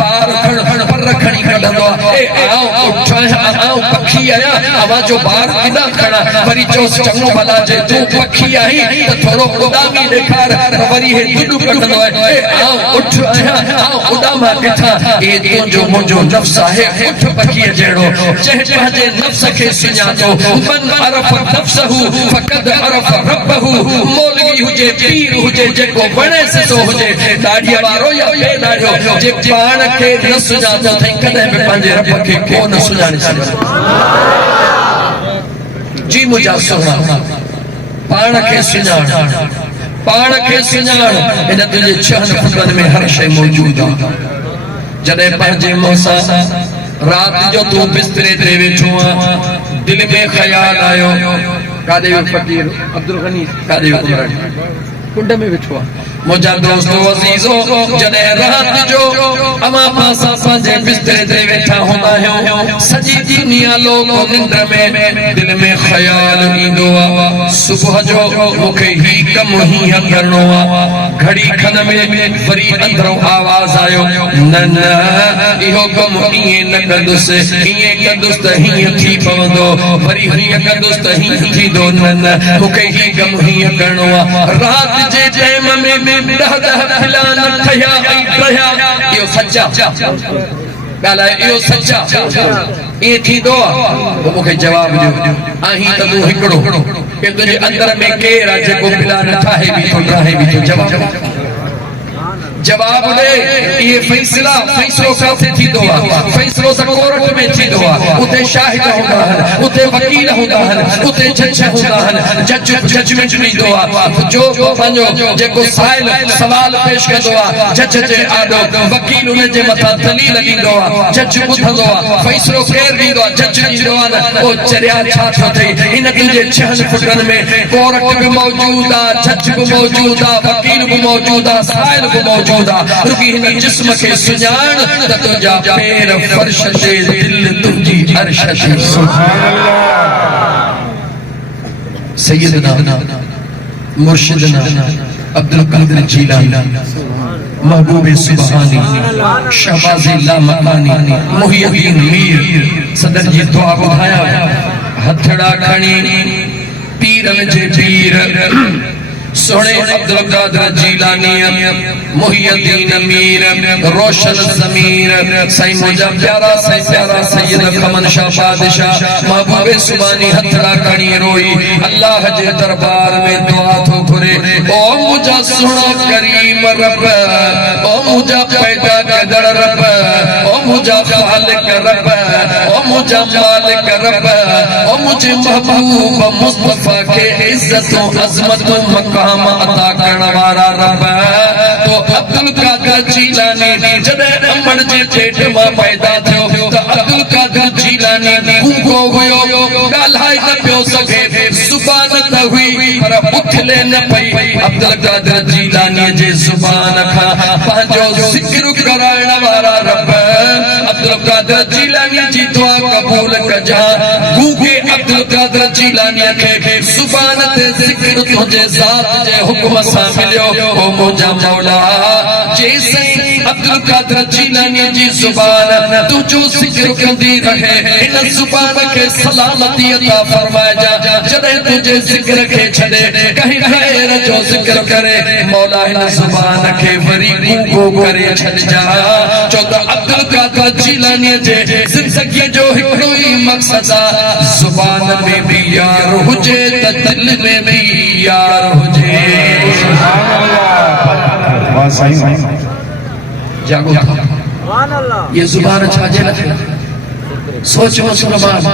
पार खण पर खणी खणंदो ए आओ उठ आओ पखी आया अवां जो बार किदा खणा वरी चोस चङो भला जे तू पखी आही त थोरो उडामी ॾेखार वरी हे दुडू कढंदो आहे ए आओ उठ आया आओ उडामा किथा ए तुंहिंजो मुंहिंजो नफ़्स आहे उठ पखीअ जहिड़ो जंहिं पंहिंजे नफ़्स खे सुञातो मन अरफ नफ़्सहू फ़क़द अरफ रब्बहू मौलवी हुजे पीर हुजे जेको वणे सिधो हुजे दाढ़ीअ वारो या बे दाढ़ियो जे पाण खे न सुञातो अथई कॾहिं बि पंहिंजे रब खे कोन सुञाणे सघंदो जी मुंहिंजा सुहिणा पाण खे सुञाण इन तुंहिंजे छहनि फुटनि में हर शइ मौजूद आहे जॾहिं पंहिंजे मुंहं सां रात जो तू बिस्तरे ते वेठो आहे दिल में ख्याल आयो काॾे वियो फ़कीर अब्दुल गनी काॾे वियो उमरानी कुंड में वेठो आहे मुंहिंजा दोस्तो अज़ीज़ो जॾहिं रात जो अवां पासा पंहिंजे बिस्तरे ते वेठा हूंदा आहियूं सॼी दुनिया लोग निंड में दिल में ख्याल ईंदो आहे सुबुह जो मूंखे ही कम हीअं करणो आहे घड़ी खन में वरी अंदरों आवाज़ आयो न न इहो कम ईअं न कंदुसि हीअं कंदुसि त हीअं थी पवंदो वरी हीअं कंदुसि त हीअं थींदो न न मूंखे ही कम हीअं करणो आहे रात जे टाइम में ॾह प्लान ठहिया ऐं कया इहो सचा ॻाल्हाए इहो सचा ईअं थींदो आहे पोइ मूंखे जवाबु ॾियो आहीं त तूं हिकिड़ो कि तुंहिंजे अंदर में केरु आहे जेको प्लान ठाहे बीठो ठाहे बीठो जवाब ॾे इहे फ़ैसिलो किथे थींदो आहे फ़ैसिलो त कोर्ट में थींदो आहे उते शाहिद हूंदा आहिनि उते वकील हूंदा आहिनि उते जज हूंदा आहिनि जज जजमेंट ॾींदो आहे जो पंहिंजो जेको साइल सवाल पेश कंदो आहे जज जे आॾो वकील उन जे मथां दलील ॾींदो आहे जज ॿुधंदो आहे फ़ैसिलो केरु ॾींदो आहे जज ॾींदो आहे न पोइ चरिया छा थो थिए इन तुंहिंजे छहनि फुटनि में कोर्ट बि मौजूद आहे जज बि मौजूद आहे वकील बि मौजूद आहे साइल बि मौजूद रुकी हिन जिस्म खे सुञाण त तुंहिंजा पैर फर्श ते दिल तुंहिंजी अर्श ते सुभान अल्लाह सैयदना मुर्शिदना अब्दुल कादिर जीलानी महबूब सुबहानी शहबाज़ लामकानी मुहियुद्दीन मीर सदर जी दुआ ॿुधाया हथड़ा खणी पीरन जे पीर सोने अब्दुल कादिर जीलानी मुहियद्दीन अमीर रोशन ज़मीर साईं मुझा प्यारा सैयद कमन शाह बादशाह महबूब सुबानी हथड़ा खड़ी रोई अल्लाह जे दरबार में दुआ थो घुरे ओ मुझा सुनो करीम रब ओ मुझा पैदा कदड़ रब ओ मुझा खालिक रब ओ मुझा मालिक रब ओ मुझे महबूब मुस्तफा के इज्जत अजमत मकाम अता करण वारा रब तो अब्दुल कादिर जीलानी जदे अमन जे पेट में पैदा थियो तो अब्दुल कादिर जीलानी गूंगो हुयो ॻाल्हाए न पियो सघे ज़ुबान त हुई पर उथले न पई अब्दुल कादिर जीलानी जे ज़ुबान खां पंहिंजो ज़िक्र कराइण वारा रब अब्दुल कादिर जीलानी जी दुआ कबूल कजा गूंगे अब्दुल कादिर जीलानी के ज़ुबान ते ज़िक्र तुझे ज़ात जे हुक्म सां मिलियो ओ मुंहिंजा मौला जैसे अब्दुल कादिर जीलानी जी ज़ुबान तुझो ज़िक्र कंदी रहे इन ज़ुबान के सलामती अता फरमाए जा जदे तुझे ज़िक्र के छड़े कहीं गैर जो ज़िक्र करे मौला इन ज़ुबान के वरी गूंगो करे छड़ जा जो तो अब्दुल कादिर जीलानी जे ज़िंदगी जो हिकड़ो ही मकसद ज़ुबान में भी यार हुजे त दिल में भी यार हुजे जागो ये जुबान छाजे न सोच मुसलमान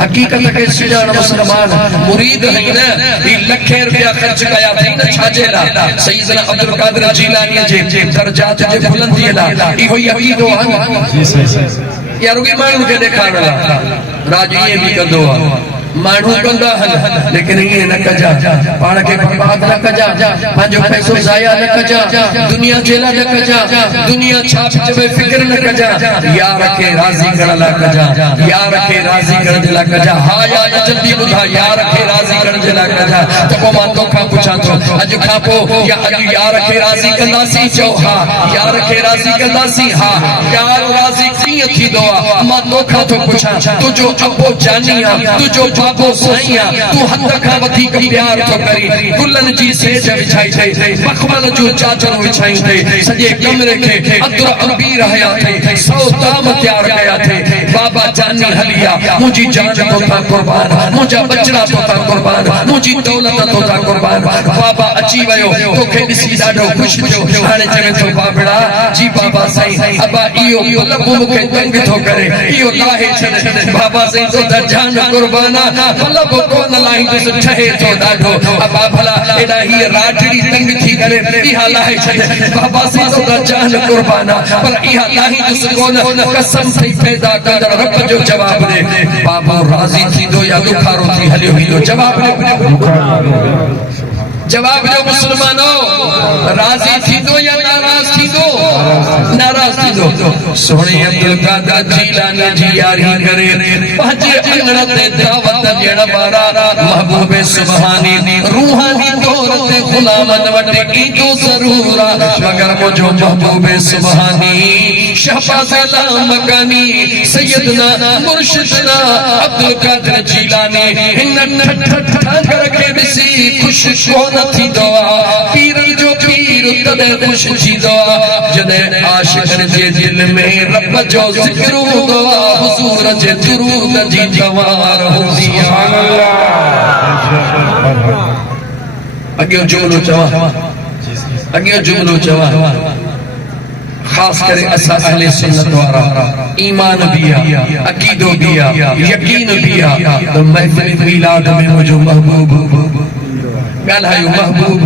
हकीकत के सुजान मुसलमान मुरीद है न ई लखे रुपया खर्च कया थई न छाजे ला सैयदना अब्दुल कादिर जीलानी जे दर्जात जे बुलंदी ला इहो यकीदो है जी सही यार के माण्हू के देखारण ला राज ये भी कंदो माण्हू कंदा हन लेकिन ये न कजा पाण के बर्बाद न कजा पंहिंजो पैसो ज़ाया न कजा दुनिया जेला न कजा दुनिया छा चवे फिक्र न कजा यार के राज़ी करण ला कजा यार के राज़ी करण जे ला कजा हा या जल्दी बुधा यार के राज़ी करण जे ला कजा त को मां तोखा पुछां तो अज खां पो या अज यार के राज़ी कंदासी चो हा यार के राज़ी कंदासी हा यार राज़ी कीअं थींदो आ मां तोखा तो पुछां तुझो अबो जानिया तुझो बाबो साईया तू हद खां वधीक प्यार तो करी गुलन जी सेज विछाई थे मखमल जो चाचर विछाई थे सजे कमरे के अतर अंबीर हया थे सौ ताम तैयार कया थे बाबा जानी हलिया मुझी जान तो था कुर्बान मुझा बचड़ा तो था कुर्बान मुझी दौलत तो था कुर्बान बाबा अची वयो तोखे दिसी ॾाढो खुश थियो हाणे चवे तो बाबड़ा जी बाबा साईं अबा इयो मतलब मुखे तंग थो करे इयो लाहे छॾ बाबा साईं तो त जान कुर्बाना मतलब कोन लाई तो ठहे तो ॾाढो अबा भला एडा ही राठड़ी तंग थी करे इहा लाहे छॾ बाबा साईं तो त जान कुर्बाना पर इहा लाही तो कोन कसम थई पैदा कंदड़ रब जो जवाब दे बाबा राज़ी थींदो या दुखारो थी हलियो वेंदो जवाब दे जवाब दो मुसलमानों राज़ी थींदो या नाराज़ थींदो नाराज़ थींदो सोने अब्दुल कादिर जीलानी जी यारी करे पंहिंजे अंगण ते दावत ॾियण वारा महबूब सुभानी रूहानी तौर ते गुलामन वटि ईंदो ज़रूर मगर मुंहिंजो महबूब सुभानी शहबाज़ मकानी सैयदना मुर्शिदना अब्दुल कादिर जीलानी हिन ठाकर के ॾिसी खुश कोन थी दुआ पीर जो पीर तदे खुश थी दुआ जदे आशिकन जे दिल में रब जो जिक्र दुआ हुजूर जे दुरूद जी जवार होंदी सुभान अल्लाह अगे जुमलो चवा अगे जुमलो चवा खास करे असा अहले सुन्नत वारा ईमान बिया अकीदो बिया यकीन बिया तो महफिल मिलाद में मुझो महबूब ॻाल्हायो महबूब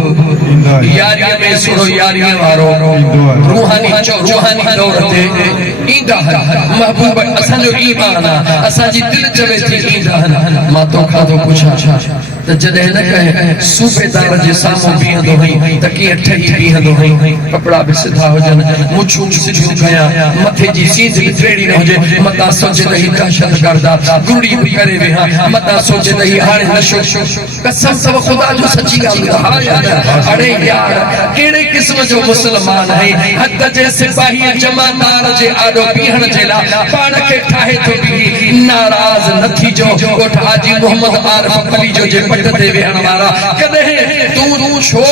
यारी में सुनो यारी वारो रूहानी दौर ते ईंदा महबूब असांजो ईमान असांजी दिल चवे थी ईंदा मां तोखां थो पुछां त जॾहिं न कहे सूबेदार जे साम्हूं बीहंदो हुई त कीअं ठही बीहंदो हुई कपिड़ा बि सिधा हुजनि मुछूं सिधियूं कयां मथे जी सीध बि टेड़ी न हुजे मतां सोचे त ही दहशत गर्दा गुड़ी बि करे वेहा मतां सोचे त ही हाणे नशो कसम सब खुदा जो सची ॻाल्हि अरे यार कहिड़े क़िस्म जो मुसलमान है हद जे सिपाही जमादार जे आॾो बीहण जे लाइ पाण खे ठाहे थो बीहे नाराज़ न थी जो ॻोठ हाजी मोहम्मद आरिफ अली जो जे पट ते वेहण वारा कदे तू छो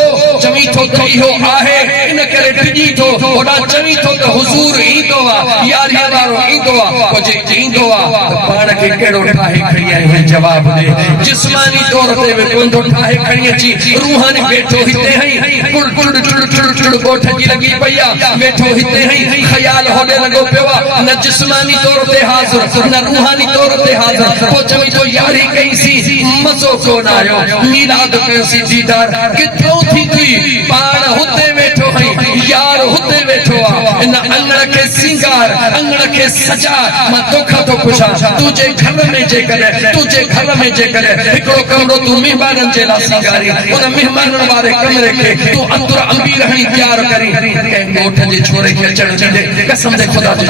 चवी थो त इहो आहे इन करे टिजी थो ओडा चवी थो त हुजूर ईंदो आ यारी वारो ईंदो आ को जे ईंदो आ पाण खे केड़ो ठाहे खड़ी आहे जवाब दे जिस्मानी तौर ते वे कोंदो ठाहे खड़ी अची रूहानी बैठो हिते हई कुड़ कुड़ कुड़ कुड़ कुड़ गोठ जी लगी पया बैठो हिते हई ख्याल होने लगो पियो न जिस्मानी तौर ते हाजिर न रूहानी तौर ते हाजिर को चवी तो यारी कईसी मज़ो कोन आयो मीलाद कईसी दीदार किथो थी थी पाण हुते वेठो हई यार हुते वेठो आ इन अंगण के सिंगार अंगण के सजा मां तोखा तो पुछा तुझे घर में जे करे हिकड़ो कमरो तू मेहमानन जे ला सिंगारी उन मेहमानन वारे कमरे के तू अंदर अंबी रहणी तैयार करी के गोठ जे छोरे के अचण दे कसम दे खुदा जो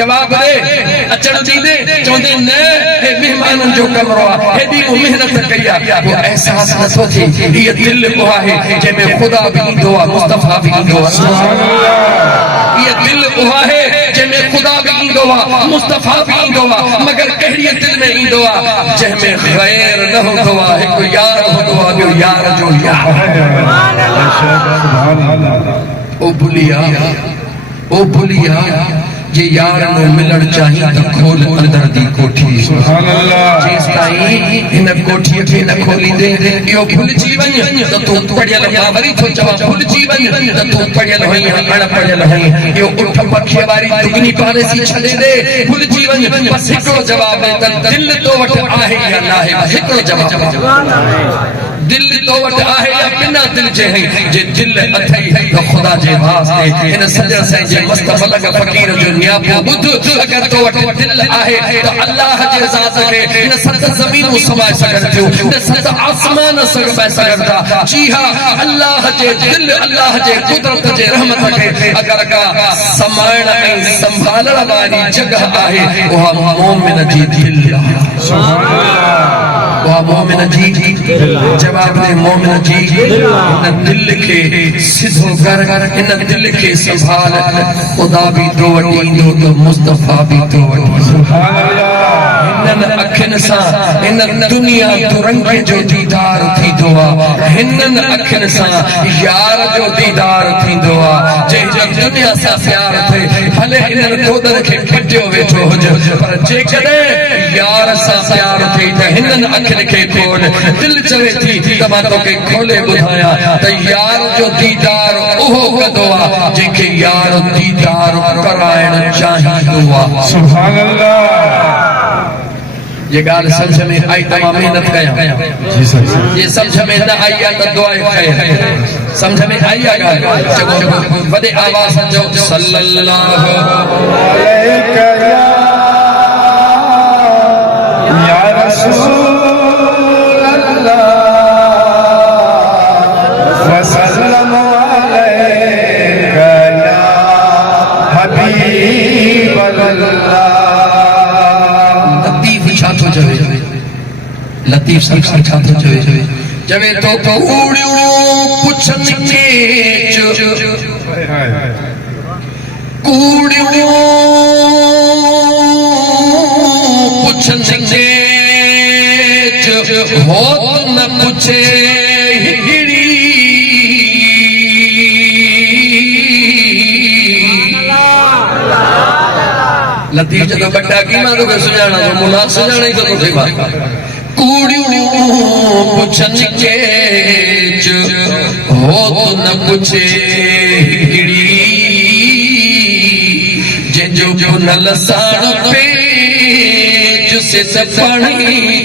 जवाब दे अचण दे चोंदे न हे मेहमानन जो कमरो आ हेदी मेहनत कया वो एहसास न सोची ये दिल को है जे में खुदा भी ईंदो आ मुस्तफा भी ईंदो आ सुभान अल्लाह ये दिल को है जे में खुदा भी ईंदो आ मुस्तफा भी ईंदो आ मगर कहिड़ी दिल में ईंदो आ जे में खैर न होंदो आ एक यार होंदो आ जो यार जो यार सुभान अल्लाह ओ बुलिया जे यार नो मिलण चाहिए तो खोल अंदर दी कोठी सुभान अल्लाह जिस ताई इन कोठी के न खोली दे यो भूल जीवन तो तू पढ़ियल वरी तो जवा भूल जीवन तो तू पढ़ियल होई अण पढ़ियल होई यो उठ पखे वारी दुगनी पारे सी छले दे भूल जीवन बस हिकड़ो जवाब दे त दिल तो वट आहे या ना है हिकड़ो जवाब सुभान अल्लाह दिल तो वट आहे या बिना दिल जे है जे दिल अथई तो खुदा जे वास्ते इन सजर से जे मुस्तफा लग फकीर जो नियापो बुध अगर तो वट दिल आहे तो अल्लाह जे ज़ात के इन सत ज़मीन समाए सगर थियो इन सत आसमान समाए सगरदा जी हां अल्लाह जे दिल अल्लाह जे कुदरत जे रहमत के अगर का समायण ऐं संभालण वाली जगह आहे उहा मोमिन जी दिल सुभान अल्लाह वह मोमिन जी जवाब दे मोमिन जी इन दिल के सिधो कर इन दिल के संभाल खुदा भी तो वटी दो तो मुस्तफा भी तो वटी सुभान अल्लाह इन अखिन सा इन दुनिया तुरंग जो दीदार थी दुआ इन अखिन सा यार जो दीदार थी दुआ जे दुनिया सा प्यार थे भले इन दोदर के कटियो वेठो हो पर जे कदे यार सा प्यार थे त हिनन अखिन के खोल दिल चवे थी त मां तोखे खोले ॿुधाया त यार जो दीदार उहो कंदो आ जेके यार दीदार कराइण चाहींदो आ सुभान अल्लाह ये गाल समझ में आई तमाम मेहनत कया जी सर ये समझ में न आई त दुआ खैर समझ में आई आ गाल जगो वडे आवाज जो सल्लल्लाहु अलैहि या रसूल लतीफ सरकार छा थो चवे तो कूड़ियो पुछन के कूड़ियो पुछन के हो न पुछे हिड़ी लतीफ जदों बड़ा की मां तो सुजाना तो मुला सुजाना ही तो कोई बात कूड़ियों पुछन के हो तो न पुछे हिड़ी जे जो न लसाण पे जिसे सपणी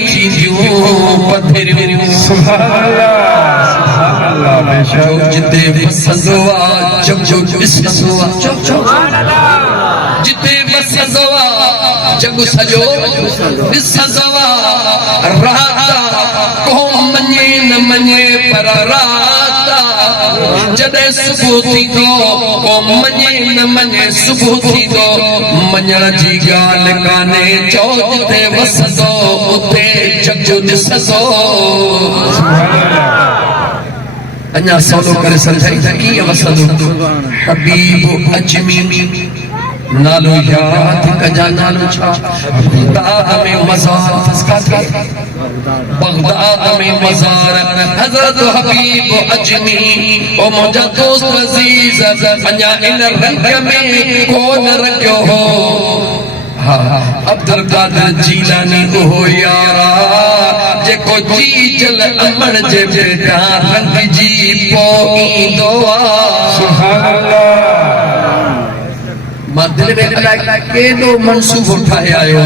थी दियो पथरियो सुभान अल्लाह बेशक जिते बसंदो आ जग बिसंदो आ सुभान अल्लाह जिते बसंदो आ जग सजो बिसंदो आ राता को मने न मने पर राता जदे सुबह थी तो को मने न मने सुबह थी तो मञण जी गाल काने चो जिते वसंदो उते जग दिसंदो अञा सवलो करे समझाई त कीअं वसंदो हबीब अजमी नालो याद कजा नालो छा बगदाद में मज़ार फसका थे बगदाद में मज़ार हज़रत हबीब अजमी ओ मुझा दोस्त अजीज अञा इन रंग में कौन रखियो हो अब्दुल कादिर जीलानी हो यारा जेको जी जल अमर जे बेटा रंग जी पोईंदो सुभान अल्लाह मां दिल में केॾो मनसूबो ठाहे आयो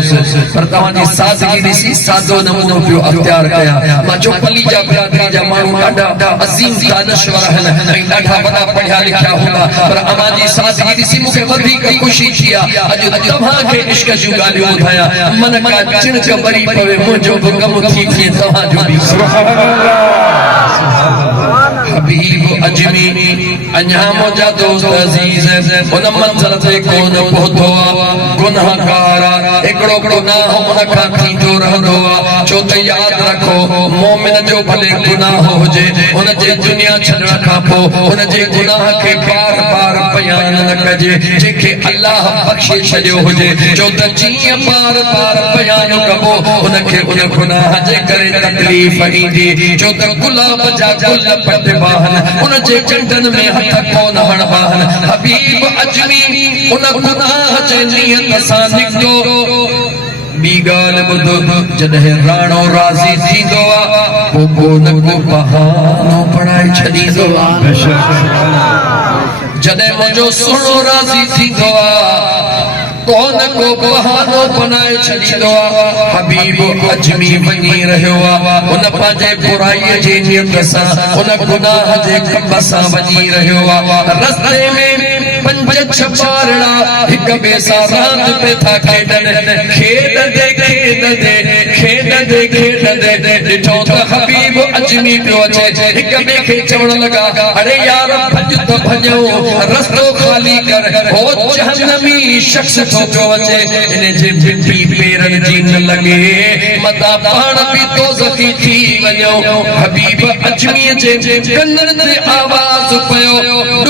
पर तव्हांजी सादगी ॾिसी सादो नमूनो पियो अख़्तियार कया मां जो पली जा बिरादरी जा माण्हू ॾाढा अज़ीम दानश्वर आहिनि ऐं ॾाढा वॾा पढ़िया लिखिया हूंदा पर अव्हांजी सादगी ॾिसी मूंखे वधीक ख़ुशी थी आहे अॼु तव्हांखे इश्क जूं ॻाल्हियूं ॿुधायां मन का चिणक ॿरी पवे मुंहिंजो बि कमु थी थिए तव्हांजो बि हबीब अजमी अञा मुंहिंजा दोस्त अज़ीज़ उन मंज़िल ते कोन पहुतो गुनाहगार हिकिड़ो गुनाह उन खां थींदो रहंदो छो त यादि रखो मोमिन जो भले गुनाह हुजे उन जे दुनिया छॾण खां पोइ उन जे गुनाह खे बार बार बयान न कजे जंहिंखे अल्लाह बख़्शे छॾियो हुजे छो त जीअं बार बार बयान कबो उनखे उन गुनाह जे करे तकलीफ़ ईंदी छो त गुलाब जा गुल पटबाहन उन जे चंडन में हथ कोन हणबाहन हबीब अजमी उन गुनाह जे नियत सां निकितो ॿी ॻाल्हि ॿुधो जॾहिं राणो राज़ी थींदो आहे पोइ न को बहानो बणाए छॾींदो आहे जॾहिं मुंहिंजो सुहिणो राज़ी थींदो आहे कोन को बहानो बनाए छॾींदो आहे हबीब अजमी वञी रहियो आहे उन पंहिंजे बुराईअ जी नियत सां उन गुनाह जे कम सां वञी रहियो आहे रस्ते में पंज छह ॿारड़ा हिक ॿिए सां रांदि पे था खेॾनि खेॾंदे ॾिठो त हबीब अजमी पियो अचे हिक ॿिए खे चवण लॻा अरे यार भॼ त भॼो रस्तो ख़ाली कर हो जहन्नमी शख़्स थो पियो अचे इन जे भिटी पेरनि जी न लॻे मता पाण बि दोज़खी थी वञो हबीब अजमीअ जे कननि ते आवाज़ पियो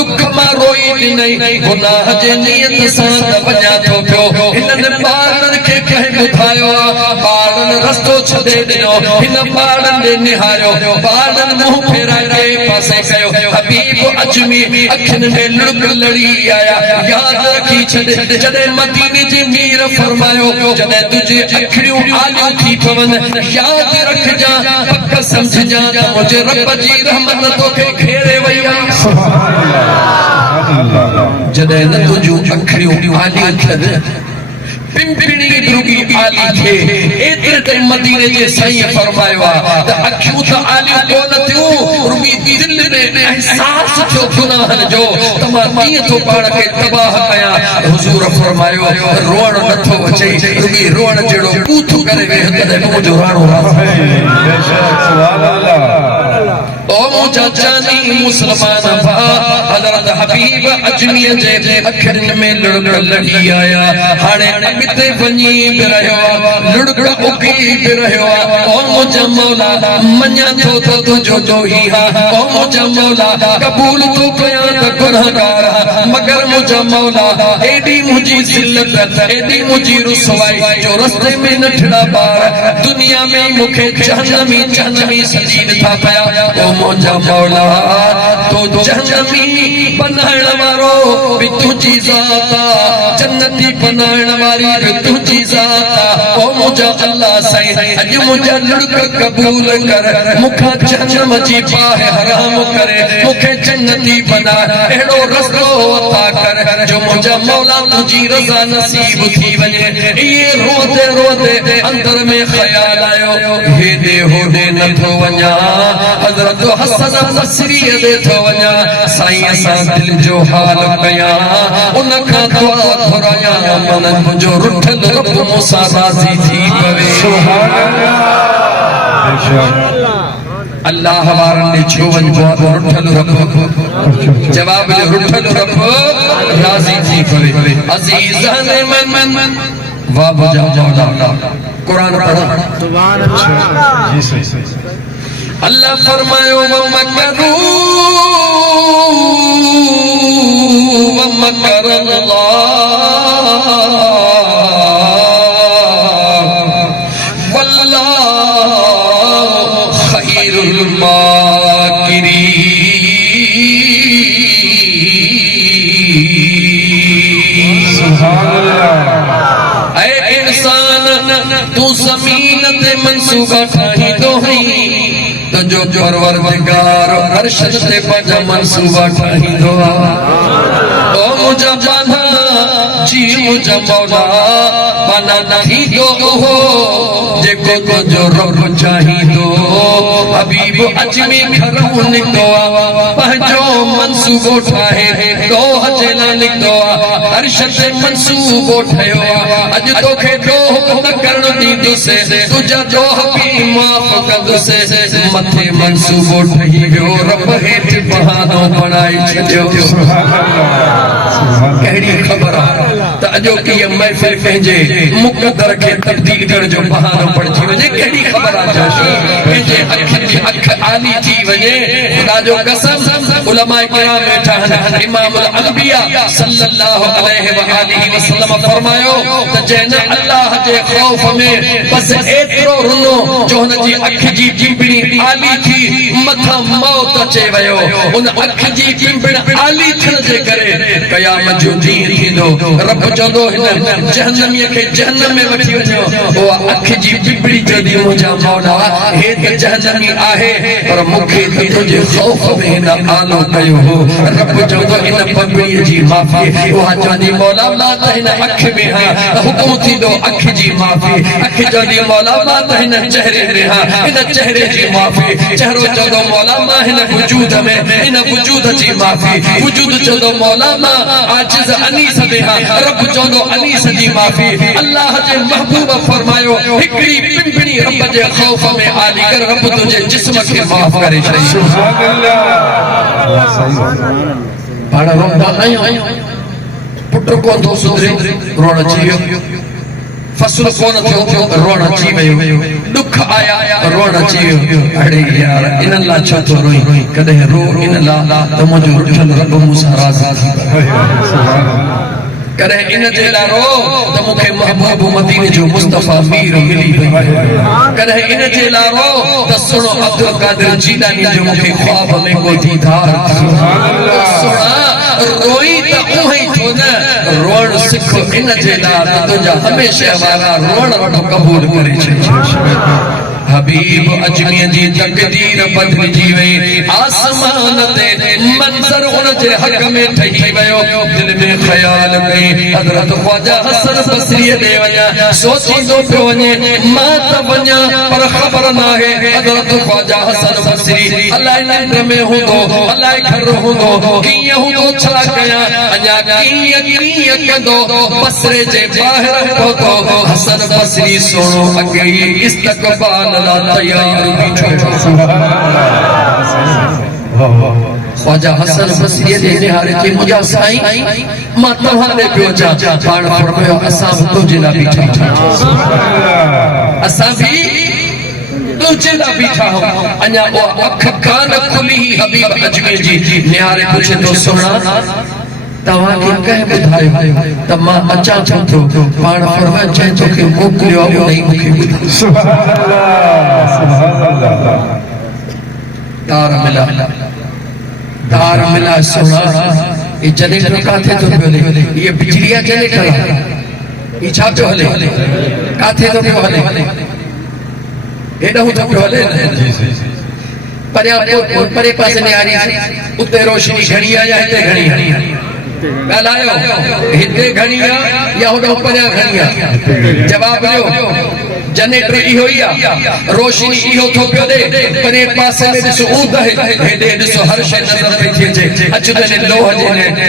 ॾुख मां रोई ॾिनई गुनाह जे नियत सां न वञा थो पियो हिननि ॿारनि खे कंहिं ॿुधायो ॿारनि रस्तो छॾे ॾिनो हिन ॿारनि ॾे निहारियो ॿारनि मुंहुं फेराए ॿिए पासे कयो हबीब अजमी अखियुनि में लुड़क लड़ी आया यादि रखी छॾ जॾहिं मदीने जी मीर फरमायो जॾहिं तुंहिंजी अखियूं आलियूं थी पवनि यादि रखजां पक सम्झजां त मुंहिंजे रब जी रहमत तोखे घेरे वई आहे जॾहिं न तुंहिंजूं अखियूं आलियूं थियनि पिंपणी रुगी आली थे एतिरे ते मदीने जे साईं फरमायो त अखियूं त आलियूं कोन थियूं रुगी दिल में एहसास थियो गुनाहनि जो त मां कीअं थो पाण खे तबाह कयां हुज़ूर फरमायो रोअण नथो अचे रुगी रोअण जहिड़ो कूथ करे वेह तॾहिं मुंहिंजो राणो ओ मुंहिंजा जानी मुस्लमान भा हज़रत हबीब अजमीअ जे अखियुनि में लुड़क लड़ी आया हाणे अॻिते वञी बि रहियो आहे लुड़क उगी बि रहियो आहे ओ मुंहिंजा मौला मञा थो त तुंहिंजो ॾोही आहे ओ मुंहिंजा मौला क़बूल थो कयां त गुनाहगार मगर मुंहिंजा मौला एॾी मुंहिंजी ज़िल्लत एॾी मुंहिंजी रुसवाई जो रस्ते में नठड़ा ॿार दुनिया में मूंखे जहन्नमी सजीद था पिया ओ मुंहिंजा मौला तो जहन्नमी बनाइण वारो बि तुंहिंजी ज़ात जन्नती बनाइण वारी बि तुंहिंजी ज़ात ओ मुंहिंजा अल्लाह साईं अॼु मुंहिंजा लुड़क क़बूल कर मूंखां जहन्नम जी बाहि हराम करे मूंखे जन्नती बना अहिड़ो रस्तो अता कर जो मुंहिंजा मौला तुंहिंजी रज़ा नसीब थी वञे इहे रोते रोते अंदर में ख़्याल आयो हेॾे होॾे नथो वञा हज़रत हसन बसरी दे थो वञा साईं असां दिल जो हाल कयां उन खां दुआ घुरायां मन मुंहिंजो रुठल रब मूंसां राज़ी थी पवे सुभान अल्लाह अल्लाह वारनि ॾे छो वञिबो आहे रुठल रब जवाब ॾियो रुठल रब राज़ी थी पवे अज़ीज़ान मन वाह मुंहिंजा मौला कुरान पढ़ो सुभान अल्लाह जी सही अल्लाह फरमायो वमकरू वमकर अल्लाह ऐ इंसान तू ज़मीन ते मंसूबा ठाही तो है तो जो परवरदिगार अर्श ते पंहिंजा मंसूबा ठाही तो ओ मुझा बाना जी मुझा मौला बाना नहीं तो हो जेको तो जो रब चाही तो हबीब अजमी घरों निकतो पंहिंजो मंसूबो ठाहे तो अचेला निकतो अर्श ते मंसूबो ठयो अज तोखे जो हुक्म करण दींदुसि तुझा जो भी माफ़ कंदुसि मथे मंसूबो ठही वियो रब हेठ बहानो बणाए छॾियो कहिड़ी ख़बर त अॼोकी महफ़िल पंहिंजे मुक़दर खे तब्दील करण जो बहानो पइजी वञे कहिड़ी ख़बर आहे पंहिंजे अखियुनि जी अख आली थी वञे ख़ुदा जो कसम उलमाए किराम वेठा आहिनि इमामुल अंबिया सल्लल्लाहु अलैहि व आलिहि वसल्लम फरमायो त जंहिं अल्लाह जे ख़ौफ में बस एतिरो रुनो जो हुन जी अख जी चिंबड़ी आली थी मथां मौत अचे वियो उन अख जी चिंबड़ आली थियण जे करे क़यामत जो ॾींहुं थींदो रब चवंदो हिन जहन्नमीअ खे जहन्नम में वठी वञो उहा अख जी चिंबड़ी चवंदी मुंहिंजा मौला हे त जहन्नमी आहे पर मूंखे तुंहिंजे ख़ौफ में हिन आलो कयो हो रब चवंदो इन पगड़ीअ जी माफ़ी उहा चवंदी मौला मां त हिन अख में हां हुकुम थींदो अख जी माफ़ी अख चवंदी मौला मां त हिन चेहरे में हां हिन चेहरे जी माफ़ी चेहरो चवंदो मौला मां हिन वजूद में हिन वजूद जी माफ़ी वजूद चवंदो मौला मां आजिज़ अनीस में हां रब चवंदो अनीस जी माफ़ी अल्लाह जे महबूब फरमायो हिकड़ी पिंपड़ी रब जे ख़ौफ में आली कर रब तुझे जिस्म खे माफ़ करे छॾी सुभान अल्लाह पाण रोंदा आहियूं पुट कोन थो सुधरे रोण अची वियो फसल कोन थियो रोण अची वियो दुख आया रोण अची वियो अड़े यार इन लाइ छो थो रोई कॾहिं रो इन लाइ त मुंहिंजो रुठल रब मूंसां राज़ी थी कॾहिं इन जे लाइ रो त मूंखे महबूब मदीने जो मुस्तफ़ा मीर मिली वियो कॾहिं इन जे लाइ रो त सुनो अब्दुल कादिर जीलानी जो मूंखे ख्वाब में को दीदार सुना रोई त उहे थो न रोण सिख इन जे लाइ त तुंहिंजा हमेशह वारा रोण वॾो क़बूल करे छॾ हबीब अजमीर जी तकदीर बदलजी वई आसमान ते मंज़र उन जे हक़ में ठही वियो दिल में ख़याल कई हज़रत ख्वाजा हसन बसरी दे वञा सोचींदो पियो वञे मां त वञा पर ख़बर न आहे हज़रत ख्वाजा हसन बसरी अलाए निंड में हूंदो अलाए घर हूंदो कीअं हूंदो छा कयां अञा कीअं कंदो बसरे जे ॿाहिरि पहुतो हसन बसरी सोणो अॻे ई इस्तक़बाल तैयार ख्वाजा हसन बसरी दे निहारे के मुझा साईं मां तव्हां दे पियो अचां पाण फरमायो असां बि तुंहिंजे लाइ बीठा असां बि तुंहिंजे लाइ बीठा अञा उहा अख कान खुली हबीब अजमेर जी निहारे पुछे थो सुणा तव्हांखे कंहिं ॿुधायो त मां अचां छो थो पाण फरमाए जंहिं तोखे मोकिलियो आहे उन ई मूंखे ॿुधायो सुभान अल्लाह तार मिला सुना ये जनरेटर काथे तो पियो हले ये बिजलिया जनरेटर ये छा पियो हले काथे तो पियो हले एॾो तो पियो हले परे पासे निहारी उते रोशनी घणी आहे या हिते घणी आहे ॻाल्हायो हिते घणी आहे या होॾो परियां घणी आहे जवाब ॾियो जनरेटर इहो ई आहे रोशनी इहो थो पियो ॾे परे पासे में ॾिसो ऊंद हेॾे ॾिसो हर शइ नज़र पई थी अचे अचु त लोह जे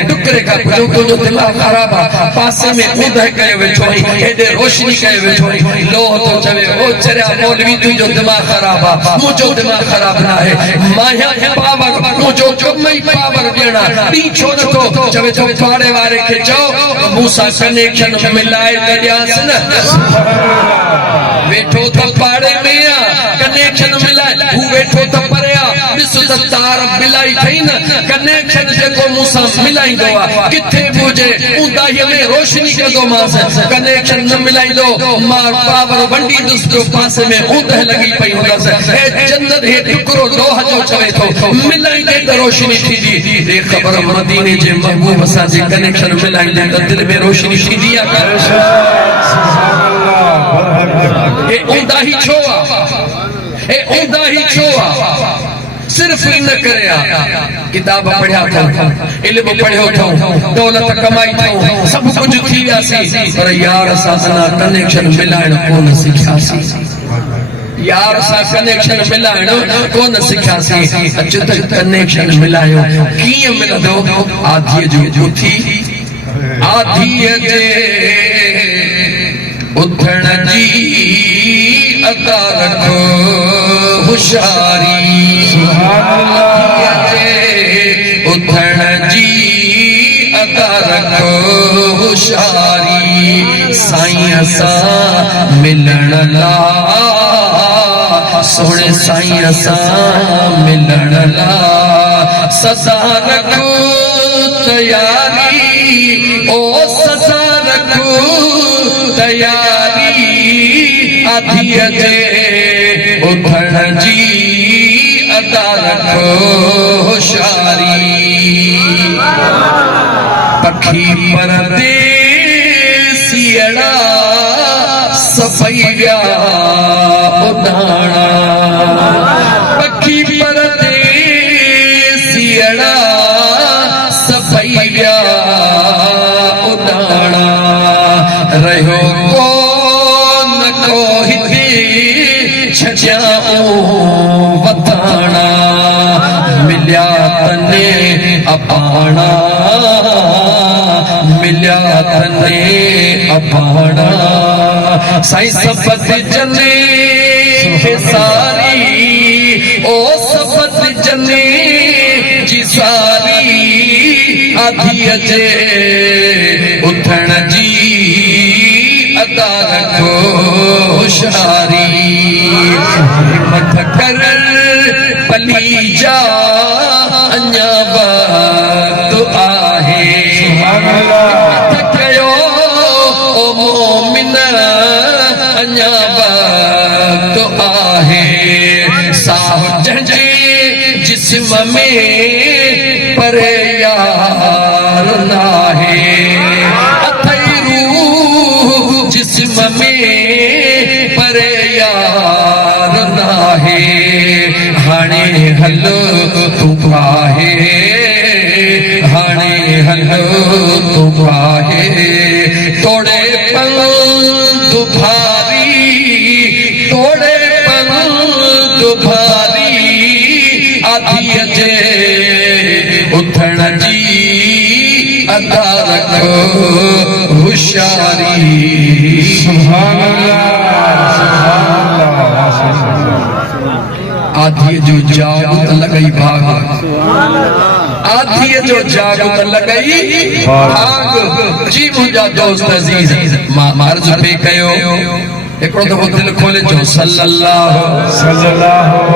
टुकड़े खां पुॼो तुंहिंजो दिमाग़ ख़राब आहे पासे में ऊंद कयो वेठो आई हेॾे रोशनी कयो वेठो आई लोह थो चवे ओ चरिया मौलवी तुंहिंजो दिमाग़ ख़राब आहे मुंहिंजो दिमाग़ ख़राब न आहे माया पावर मुंहिंजो कम ई पावर ॾियणु आहे ॿी छो नथो चवे थो पाड़े वारे खे चओ मूंसां कनेक्शन मिलाए त ॾियांसि न वेठो तो पाड़े में कनेक्शन मिला हूं वेठो तो परे ॾिस त तार मिलाई थई न कनेक्शन जेको मूंसा मिलाइंदो आ किथे बुजे उदाही में रोशनी कदो मास कनेक्शन न मिलाइंदो मार पावर वंडी दुस्तो पास में उदह लगी पई हुंदस ए जन्नत हे टुकरो लोह जो चवे थो मिलाइंदे त रोशनी थींदी ए खबर मदीने जे महबूब सा जे कनेक्शन मिलाइंदे त दिल में रोशनी थींदी आ ए उदाही छो आ ए उदाही छो आ सिर्फ इन करे किताब पढ़िया था इल्म पढ़ियो था दौलत कमाई था सब कुछ थी वियासी पर यार सासना कनेक्शन मिलाइण कोन सिखियासी यार सा कनेक्शन मिलाइण कोन सिखियासी अच त कनेक्शन मिलायो कीअं मिलंदो आधीअ जो उथी आधीअ जे उथण जी अदा रखो होशियारी उथण जी अदा रखो होशियारी साईं सां मिलण ला सोणे साईं सां मिलण ला सदा रखो तयारी ओ सदा रखो तयारी आधीअ जे उथण जी अदा रखो होशियारी पखी परदेसियड़ा सफई विया उडाणा पखी परदेसियड़ा सफई विया उडाणा रहियो कोन को हिते छजाऊं वताणा मिलिया तने अपाणा मिलिया तने अपाणा साईं सपत जने के सारी ओ सपत जने जी सारी आधीअ जे उथण जी अदा रखो होशियारी हिम्मत कर पली जा अञा वक्त आहे हिम्मत कयो ओ मोमिन अञा वक्त आहे साह जंहिंजे जिस्म में पर यार नाहे जिस्म में पर यार नाहे हाणे हलो तू आहे हाणे हलो तू आहे तोड़े पंध भारी तोड़े पंध भारी आधीअ जे उथण जी अदा रखो होशियारी सुभान अल्लाह आधीअ जो जाग त लॻई भाग आधीअ जो जाग त लॻई भाग जी मुंहिंजा दोस्त अज़ीज़ मां अर्ज़ पे कयो हिकिड़ो दफ़ो दिलि खोले जो सल्लल्लाहु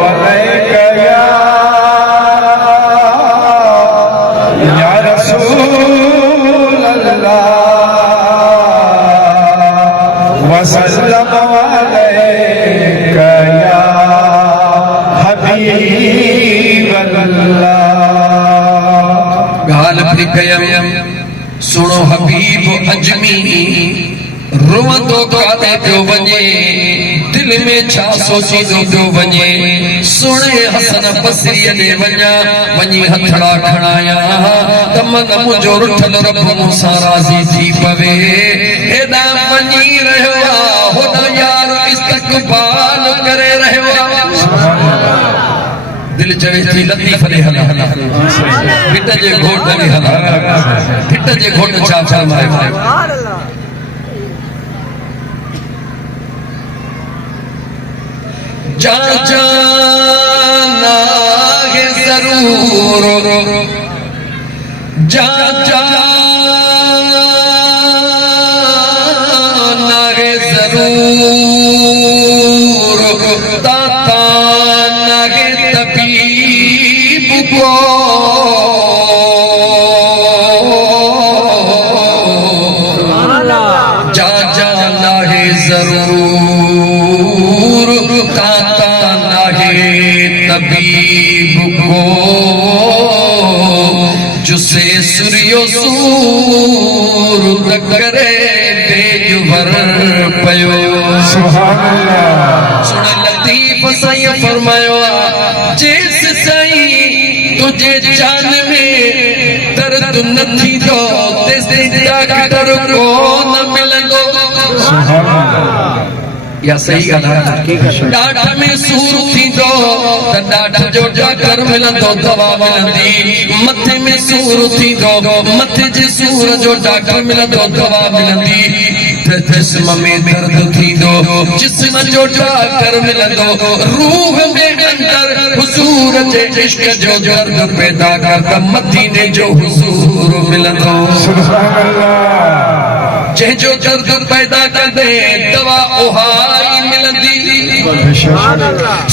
अलैहि या रसूल अल्लाह वसल्लम अलैका या हबीब अल्लाह गाल भी कयम सुनो हबीब अजमी रोवंदो काथे पियो वञे दिल में छा सोचींदो पियो वञे सुणे हसन बसरी ॾे वञा वञी हथड़ा खणाया त मन मुंहिंजो रुठल रब मूंसां राज़ी थी पवे हेॾा वञी रहियो आहे होॾा यार इस्तक़बाल करे रहियो आहे दिल चवे थी लतीफ़ ॾे हला हिट जे घोट ॾे हला हिट जे घोट छा फरमाए जा जाना है जरूर जा जाना है जरूर ताता ना है तबीब जुसे सूर्यो सूर करे बेज भर पयो सुभान अल्लाह। सुन लतीफ साईं फरमायो जिस साईं तुझे जान में दर्द नथी दो तेसे डॉक्टर को न मिलंदो सुभान अल्लाह। या सही ॻाल्हि ॾाढ में सूर थींदो त ॾाढ जो डॉक्टर मिलंदो दवा मिलंदी मथे में सूर थींदो मथे जे सूर जो डॉक्टर मिलंदो दवा मिलंदी त जिस्म में दर्द थींदो जिस्म जो डॉक्टर मिलंदो रूह में अंदर हुजूर जे इश्क जो दर्द पैदा कर त मदीने जो हुजूर मिलंदो सुभान अल्लाह। जंहिंजो दर्द पैदा कंदे दवा उहाई मिलंदी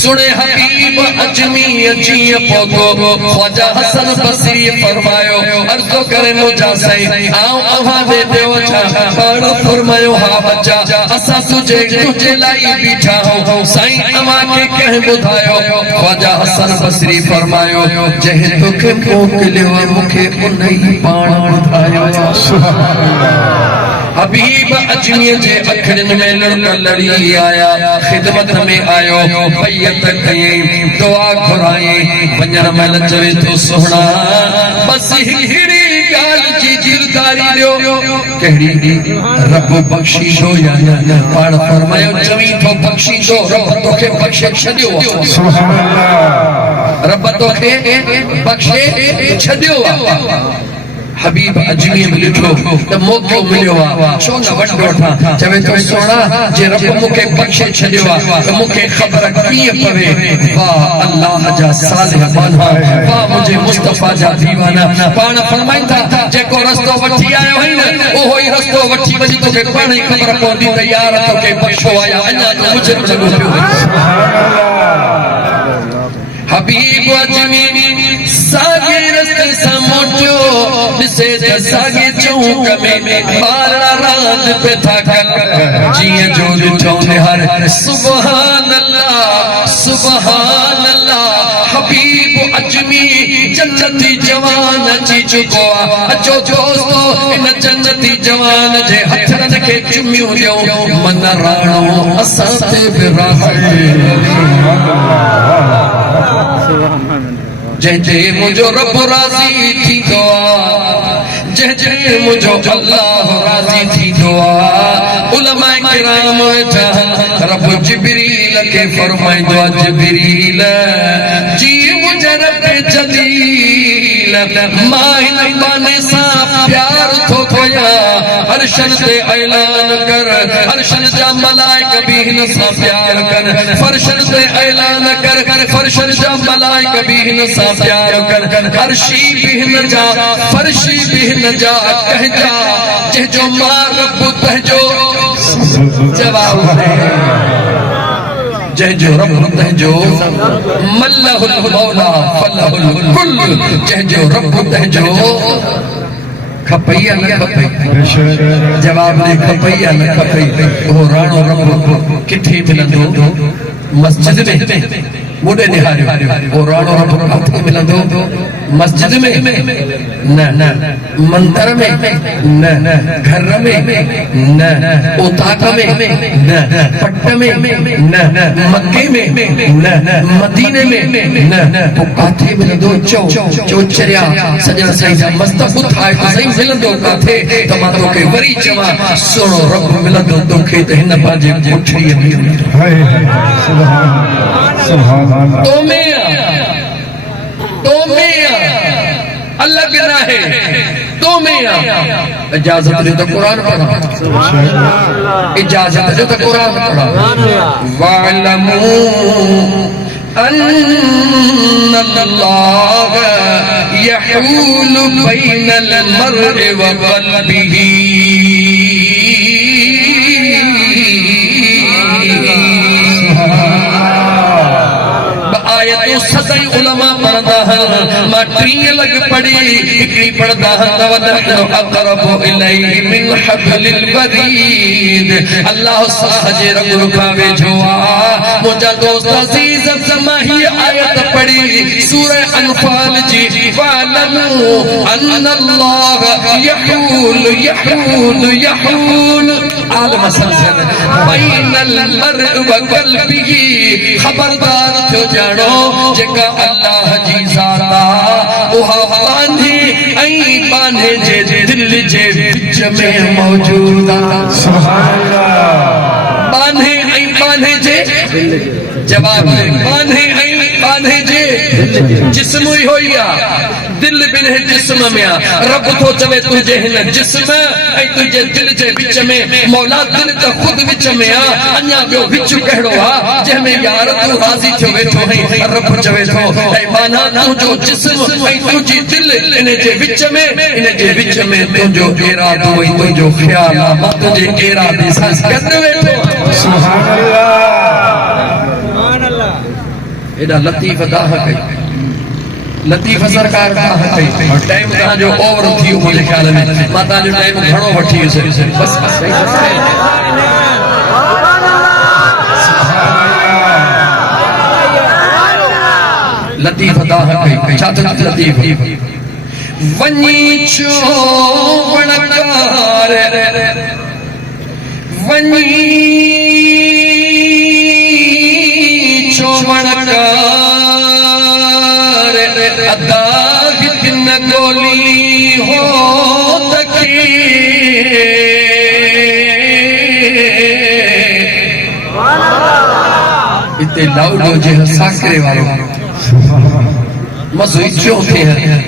सुने हबीब अजमी जीअं पहुतो ख्वाजा हसन बसरी फरमायो अर्ज़ो करे मुंहिंजा साईं आऊं अव्हां दे ॾियो छा पाण फरमायो हा बच्चा असां तुझे लाइ बीठा हो साईं अव्हां खे कंहिं ॿुधायो ख्वाजा हसन बसरी फरमायो जंहिं तोखे मोकिलियो मूंखे उन ई पाण ॿुधायो सुभान अल्लाह। हबीब अजमीर जे अखरनि में लड़ी आया खिदमत में आयो बैयत कयई दुआ घुराई वञण महिल चवे थो सोहणा बस हिकिड़ी ॻाल्हि जी दिलदारी ॾियो कहिड़ी रब बख़्शीशो या न पाण फरमायो चवी थो बख़्शीशो रब तोखे बख़्शे छॾियो सुभान अल्लाह। रब तोखे बख़्शे छॾियो हबीब अजमीर ॾिठो त मौक़ो मिलियो आहे छो न वठो वठां चवे थो सोना जे रब मूंखे बख़्शे छॾियो आहे त मूंखे ख़बर कीअं पवे वाह अल्लाह जा सालिह बाना वाह मुंहिंजे मुस्तफ़ा जा दीवाना पाण फरमाईंदा जेको रस्तो वठी आयो आहीं न उहो ई रस्तो वठी वञी तोखे पाण ई ख़बर पवंदी त यार तोखे बख़्शो आहे अञा मुझे लॻो पियो हबीब अजमीर सागे रस्ते सां मोटियो ॾिसे त सागे चौक में ॿारड़ा रांदि पे था कनि जीअं जो ॾिठो निहार सुभान अल्लाह सुभान अल्लाह। हबीब अजमीर जन्नती जवान अची चुको आहे अचो दोस्तो इन जन्नती जवान जे हथनि खे चुमियूं ॾियो मन राणो असां ते बि जंहिंजे मुंहिंजो रब राज़ी थींदो आहे जंहिंजे मुंहिंजो अल्लाह राज़ी थींदो आहे उलमाए किराम वेठा रब जिब्रील खे फरमाईंदो आहे जिब्रील जी मुंहिंजे रब जलील मां हिन बाने सां प्यार थो कयां अर्शन ते ऐलान कर अर्शन जा मलाइक भी हिन सां प्यार कर फर्शन ते ऐलान कर फर्शन जा मलाइक भी हिन सां प्यार कर अर्शी भी हिन जा फर्शी भी हिन जा कहजा जंहिंजो मां रब तंहिंजो जवाब दे जंहिंजो रब तंहिंजो मल्लहुल मौला फलहुल कुल जंहिंजो रब तंहिंजो खपई या न खपई जवाब दे खपई या न खपई वो राणो रब किथे मिलंदो मस्जिद में मुडे निहारियो वो राणो रब किथे मिलंदो मस्जिद में न न मंदिर में न घर में न उताक में न पट्ट में न मक्के में न मदीने में न तो काथे मिलंदो चो चरिया सजन साईं जा मस्तक उठाए तो सही मिलंदो काथे त मां तोखे वरी चवां सुहिणो रब मिलंदो तोखे त हिन पंहिंजे पुठीअ में सुभान अल्लाह तो में अलग ना है तो में इजाजत दे तो कुरान पढ़ा इजाजत दे तो कुरान पढ़ा वालमू अन्नल्लाह यहूलु बैनल मर्इ व क़ल्बिही आयतों सदाई उलमा पढ़दा मां टीह लग पढ़ी हिकिड़ी पढ़दा नवनहनु अक़रबु इलैहि मिन हब्लिल वरीद। अल्लाह साह जे रग रुखा वेझो आ। मुंहिंजा दोस्त अज़ीज़ मां हीअ आयत पढ़ी सूरह अनफाल जी फ़अलमू अन्नल्लाह यहूल यहूल यहूल आलम सल्सल बैनल मर्इ व क़ल्बिही। खबरदार थियो ॼाणो जेका अल्लाह जी ज़ात आहे उहा बांधे ऐं बांधे जे दिल जे विच में मौजूद आहे। सुभान अल्लाह। बांधे ऐं बांधे जे जवाब बांधे ऐं बांधे जे जिस्म ई होई आहे। दिल बिन जिस्म में आ। रब तो चवे तुझे हिन जिस्म ऐं तुझे दिल जे विच में मौला दिल त खुद विच में आ। अञा ॿियो विच कहिड़ो आ जंहिंमें यार तूं राज़ी थियो वेठो आहीं। रब चवे थो ऐं माना तुंहिंजो जिस्म ऐं तुंहिंजी दिल इन जे विच में इन जे विच में तुंहिंजो इरादो ऐं तुंहिंजो ख़्याल आहे। मां तुंहिंजे इरादे सां गॾु वेठो आहियां। सुभान अल्लाह। एॾा लतीफ़ दाह कई लतीफ़ सरकार दाह कई और टाइम तव्हांजो ओवर थी वियो मुंहिंजे ख़्याल में। मां तव्हांजो टाइम घणो वठी वियुसि बस लतीफ़ दाह कई छा त लतीफ़ वञी छो वणकार वञी छो वणकार अदा किन गोली हो तकी इते लाउडो जे साकरे वारो मज़ो इच्छो थे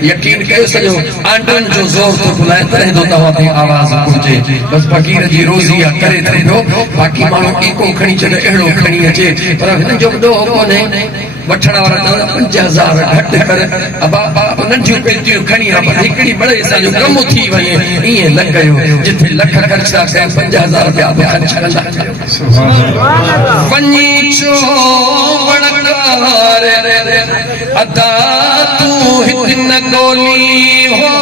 यकीन कयो सॼो आंडन जो ज़ोर तो बुलाए तॾहिं तो तव्हां खे आवाज़ पहुचे। बस फ़क़ीर जी रोज़ी आहे करे थो बाक़ी माण्हू ईको खणी छॾे अहिड़ो खणी अचे पर हिन जो ॾोह कोन्हे। वठण वारा 5000 घटि कर अबा नंढियूं पेटियूं खणी आ पर हिकिड़ी बड़े असांजो कमु थी वञे ईअं न कयो। जिथे लख ख़र्च था कया 5000 रुपया बि ख़र्च कंदा। वञी छो वणकार अदा तूं हिन गोली हो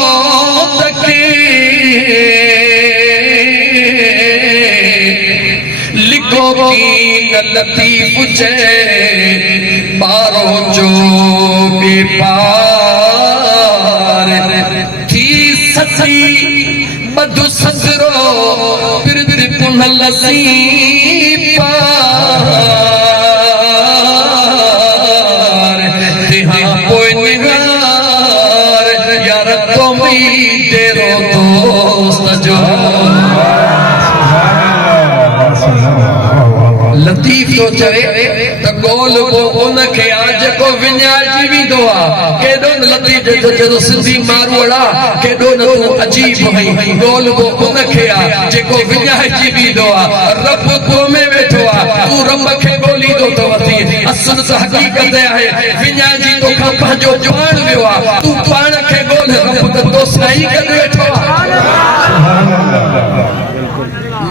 तके लिखो की लतीफ़ चए बारो जो बेपार थी सची मधु ससरो फिर पुनः लसी पार तिहां पोइ निगार यार तो मी तेरो दोस्त जो लतीफ़ तो चवे त गोल को उनखे आ जेको विञाइजी वेंदो आ। केॾो न लतीफ़ जो सिंधी मारवाड़ा केॾो न तूं अजीब आहीं। गोल को उनखे आ जेको विञाइजी वेंदो आ। रब तो में वेठो आ तूं रब खे ॻोल्हींदो थो वठी। असुल त हक़ीक़त आहे विञाइजी तोखां पंहिंजो पाण वियो आ। तूं पाण खे ॻोल्ह रब त तो साईं गॾु वेठो आ।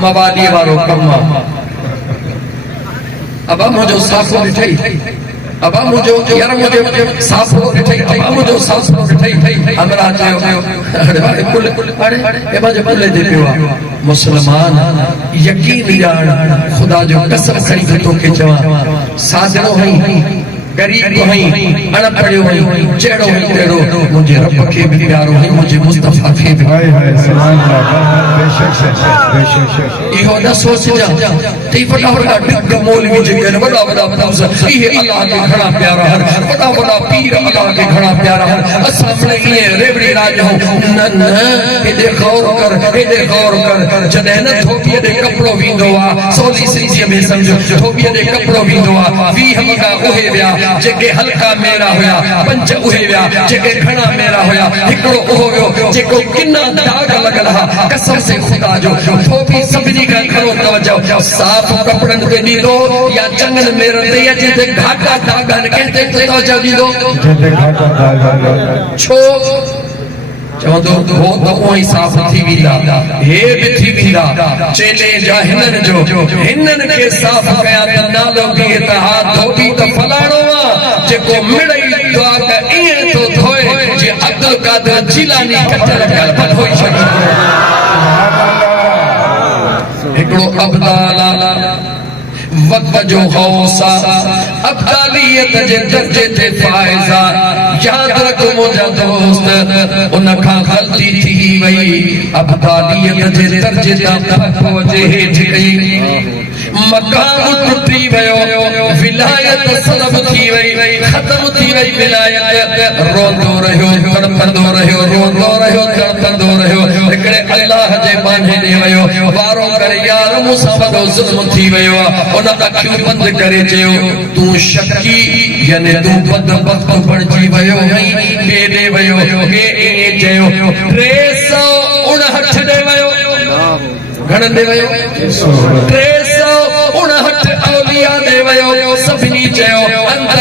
मवाली वारो कमु आहे। अबा मुझो साफ़ो ॾिठई अबा मुझो यार मुझे साफ़ो ॾिठई अबा मुझो साफ़ो ॾिठई अमरा चयो अरे कुल अरे ए बाजे कुल दे पियो मुसलमान यकीन ॼाण खुदा जो कसम खणी तोखे चवां साजणो हई गरीब हई अणपढ़ियो हई चेड़ो हई तेड़ो मुझे रब के भी प्यारो हई मुझे मुस्तफा के भी हाय हाय सुभान अल्लाह बेशक इहो न सोचजा ते वडा वडा डिग मौलवी जे के वडा वडा फौज इहे अल्लाह के घणा प्यारा हन वडा वडा पीर अल्लाह के घणा प्यारा हन असां ने ये रेवड़ी राज हो न न एदे गौर कर जदे न थोपीअ दे कपड़ो विंदो आ सोली सिंधी में समझो थोपीअ दे कपड़ो विंदो आ 20 मगा ओहे विया जेके हल्का मेरा होया 5 उहे विया जेके घणा मेरा होया हिकड़ो ओहो वियो जेको किन्ना दाग लगल हा। कसम से खुदा जो थोपी सभिनी का खरो तवज्जो साफ कपड़न ते ॾींदो या चंगन मेरन ते या जिते घाटा दागन कहते तवज्जो ॾींदो जिते घाटा दाग छो चवंदो हो त उहो ई साफ़ थी वेंदा हे बि थी वेंदा चेले जा हिनन खे साफ़ कया त नालो बि त हा धोबी त फलाणो आ जेको मिड़ई दुआ का ईअं थो थिए जे अब्दुल कादिर जीलानी कतल कल्ब होई सघे हिकिड़ो अब्दाला वक्त जो हौसा अब्दालियत जे दर्जे ते फाइजा याद रखो मुंहिंजा दोस्त उन खां ग़लती थी वई अब्दालियत जे दर्जे तां पहुचे हेठि कई मकाम टुटी वियो विलायत सलब थी वई ख़त्म थी वई विलायत रोंदो रहियो तड़पंदो रहियो रोंदो रहियो तड़पंदो रहियो हिकिड़े अल्लाह जे बाने ॾे वियो वारो करे यार मूंसां वॾो ज़ुल्म थी वियो उन अखियूं बंदि करे चयो तूं शकी यानी तूं बदबख्त बणिजी वियो ऐं ॿिए ॾे वियो ॿिए ईअं चयो 359 ॾे वियो घणनि ॾे वियो 359 औलिया ॾे वियो सभिनी चयो अंत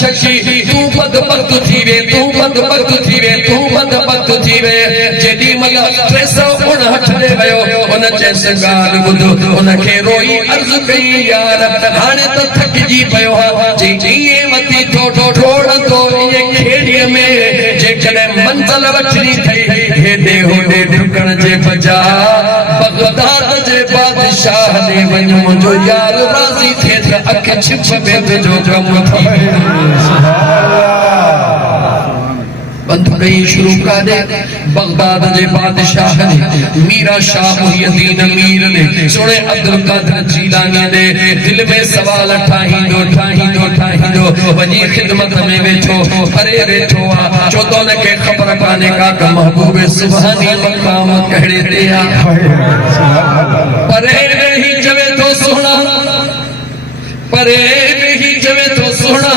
शकी तूं बदबख्त थी वे तूं बदबख्त थी वे तूं बदबख्त थी वे जेॾी महिल 359 ॾे वियो उन चयसि ॻाल्हि ॿुध उनखे रोई अर्ज़ु कई यार हाणे त थकिजी पियो आहे ईअं वती थो ठोड़ंदो ईअं खेड़ीअ में जेकॾहिं मंज़िल वठणी अथई हेॾे होॾे डुकण जे बजाय बगदाद जे बादशाह ॾे वञ मुंहिंजो यार राज़ी थिए त अख छिप में तुंहिंजो कमु थी बंद कई शुरू कादे बगदाद जे बादशाह ने मीरा शाह मुहियुद्दीन मीर ने सोने अब्दुल कादिर जीलानी ने दिल में सवाल ठाहींदो वञी खिदमत में वेठो परे वेठो चोतो न के खबर काने का महबूब सुभानी मकाम कहिड़े ते आ परे ही जवे तो सोना परे ही जवे तो सोना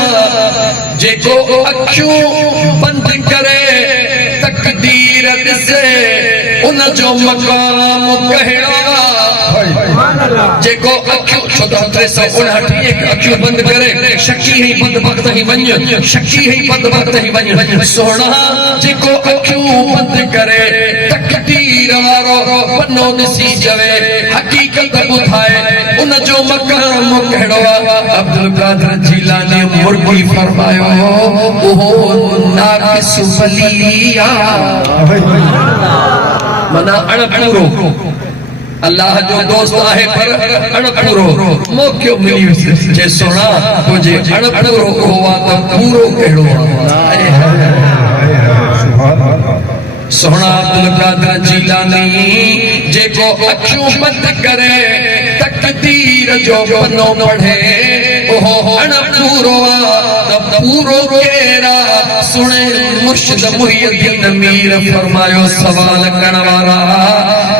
जेको अखियूं बंद करे तकदीर ॾिसे उन जो मकाम कहिड़ो जेको अखियूं 359 अखियूं बंद करे शकी ही बंद वक्त ही वञ शकी ही बंद वक्त ही वञ सोना जेको अखियूं बंद करे तकदीर वारो पन्नो ॾिसी चवे हक़ीक़त ॿुधाए उन जो मकाम कहिड़ो अब्दुल कादिर जीलानी मुर्गी फरमायो ओहो नाक़िस वलिया मना अणपूरो अल्लाह जो दोस्त आहे पर अणपूरो मौक़ो मिली जे सोना तुझे अणपूरो हुआ त पूरो कहिड़ो सोना अब्दुल कादिर जीलानी जेको अखियूं बंद करे तकदीर जो पन्नो पढ़े ओहो अणपूरो त पूरो केरा सुने मुर्शिद मुहियुद्दीन मीर फरमायो सवाल करण वारा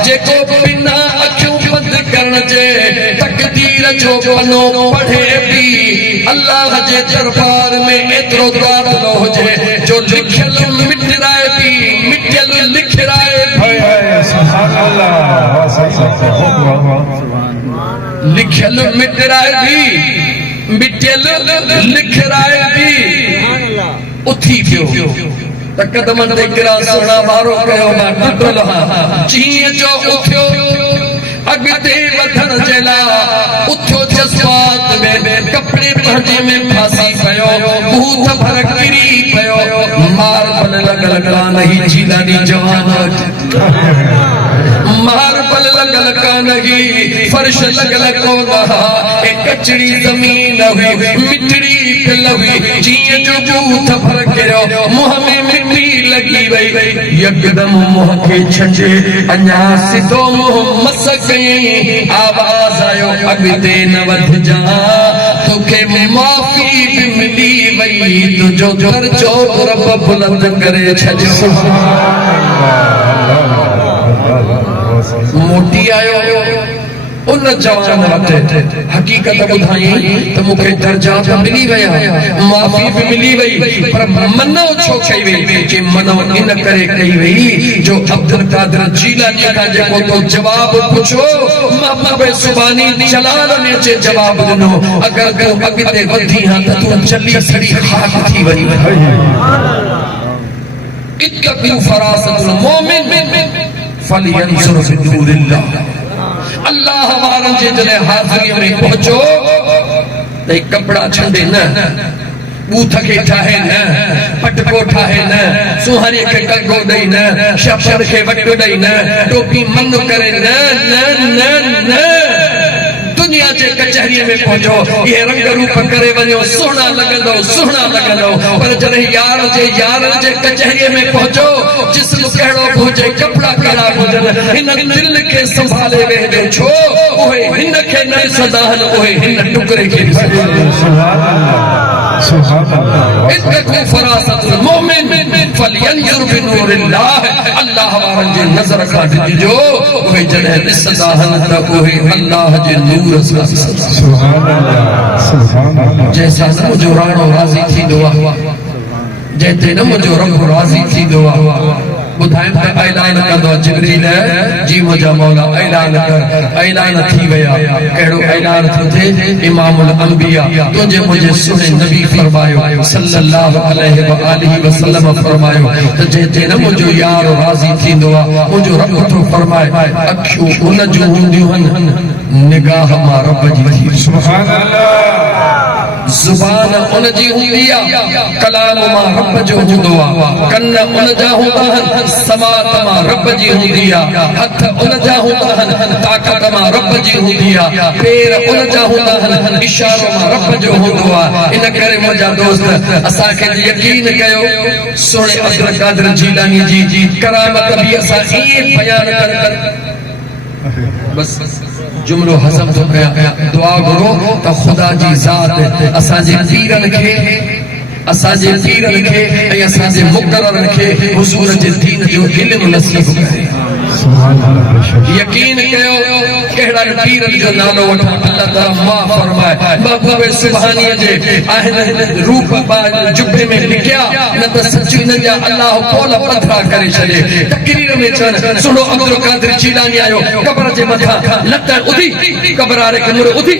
जेको बिना अखियूं बंद करण जे तकदीर जो पन्नो पढ़े भी अल्लाह जे दरबार में एतिरो दाख़िलो हुजे जो लिखियल मिटराए भी मिटियल लिखराए लिखियल मिटराए भी मिटियल लिखराए भी उथी पियो त कदमनि ते किरा सोना वारो कयो मां टुटल जीअं जो उथियो अॻिते वधण जे लाइ उथियो जज़्बात में कपिड़े पंहिंजे में फासी पियो भूत भर किरी पियो मार बल लॻल कान ही जीलानी जवान मार बल लॻल कान ही फर्श लॻल कोन ए कचड़ी ज़मीन हुई मिटड़ी पिल हुई जीअं जो भूत भर किरियो मुंहं में मिटी लॻी वई यकदम मुंहं खे छंडे अञा सिधो मुंहुं मस कयईं आवाज़ आयो अॻिते न वधजा तोखे माफ़ी बि मिली वई तुंहिंजो दर्जो रब बुलंद करे छॾियो मोटी आयो उन जवान वटि हक़ीक़त ॿुधाई त मूंखे दर्जा त मिली विया माफ़ी बि मिली वई पर मनो छो कई वई जे मनो इन करे कई वई जो अब्दुल कादिर जीलानी खां जेको तो जवाब पुछो महबूब सुभानी जलाल ने जे जवाब ॾिनो अगरि तूं अॻिते वधी हा त तूं चली सड़ी खाक थी वई इत्तक़ू फरासतुल मोमिन फलियंजुर बिनूरिल्लाह अल्लाह वारनि जे जॾहिं हाज़िरीअ में पहुचो त कपिड़ा छंडे न बूथ के ठाहे न, पटको ठाहे न, सुहारी के टको दई न, शपर के वटो दई न, टोपी मनु करे न न न न दुनिया जे कचहरी में पहुंचो ये रंग रूप करे वञो सोना लगंदो पर जॾहिं यार जे कचहरी में पहुंचो जिस्म कहिड़ो हुजे कपड़ा कहिड़ा हुजनि हिन दिल खे संभाले वेहजो छो उहे हिन खे न ॾिसंदा आहिनि उहे हिन टुकड़े खे ॾिसंदा इत्तक़ू फरासतुल मुमिन फलयंजुर बिनूरिल्लाह अल्लाह वारनि जी नज़र खां ॾिसजो उहे जॾहिं ॾिसंदा आहिनि त उहे अल्लाह जे नूर सां ॾिसंदा सुभान अल्लाह जंहिंसां मुंहिंजो राणो राज़ी थींदो आहे जंहिं ते न मुंहिंजो रब राज़ी थींदो आहे ॿुधाइनि त ऐलान कंदो जिब्रील जी मुंहिंजा मौला ऐलान थी विया कहिड़ो ऐलान थो थिए इमामुल अंबिया तुंहिंजे मुंहिंजे सुहिणे नबी फरमायो सल्लल्लाहु अलैहि व आलिहि वसल्लम फरमायो त जंहिं ते न मुंहिंजो यार राज़ी थींदो आहे मुंहिंजो रब थो फरमाए अखियूं उन जूं हूंदियूं आहिनि निगाह मां रब जी थी सुभान अल्लाह ज़ुबान उन जी हूंदी आहे कलाम मां रब जो हूंदो आहे कन उन जा हूंदा आहिनि समात मां रब जी हूंदी आहे हथ उन जा हूंदा आहिनि ताक़त मां रब जी हूंदी आहे पेर उन जा हूंदा आहिनि इशारो मां रब जो हूंदो आहे इन करे मुंहिंजा दोस्त असांखे यकीन कयो सुहिणे अब्दुल कादिर जीलानी जी करामत बि असां ईअं बयान कर बस जुमलो हज़म तो कया दुआ करो त खुदा जी ज़ात असांजे पीरनि खे असांजे मुक़ररनि खे हुज़ूर जे दीन जो इल्म नसीब करे यकीन कयो कहिड़ा पीरनि जो नालो वठां अल्लाह ताला माफ़ फरमाए महबूब सुभानीअ जे आहिनि रूप जुबे में लिखिया न त सची न जा अल्लाह पोल पथरा करे छॾे तकरीर में चवनि सुनो अब्दुल कादिर जीलानी आयो कब्र जे मथां लत उधी कब्र वारे खे मुड़ उधी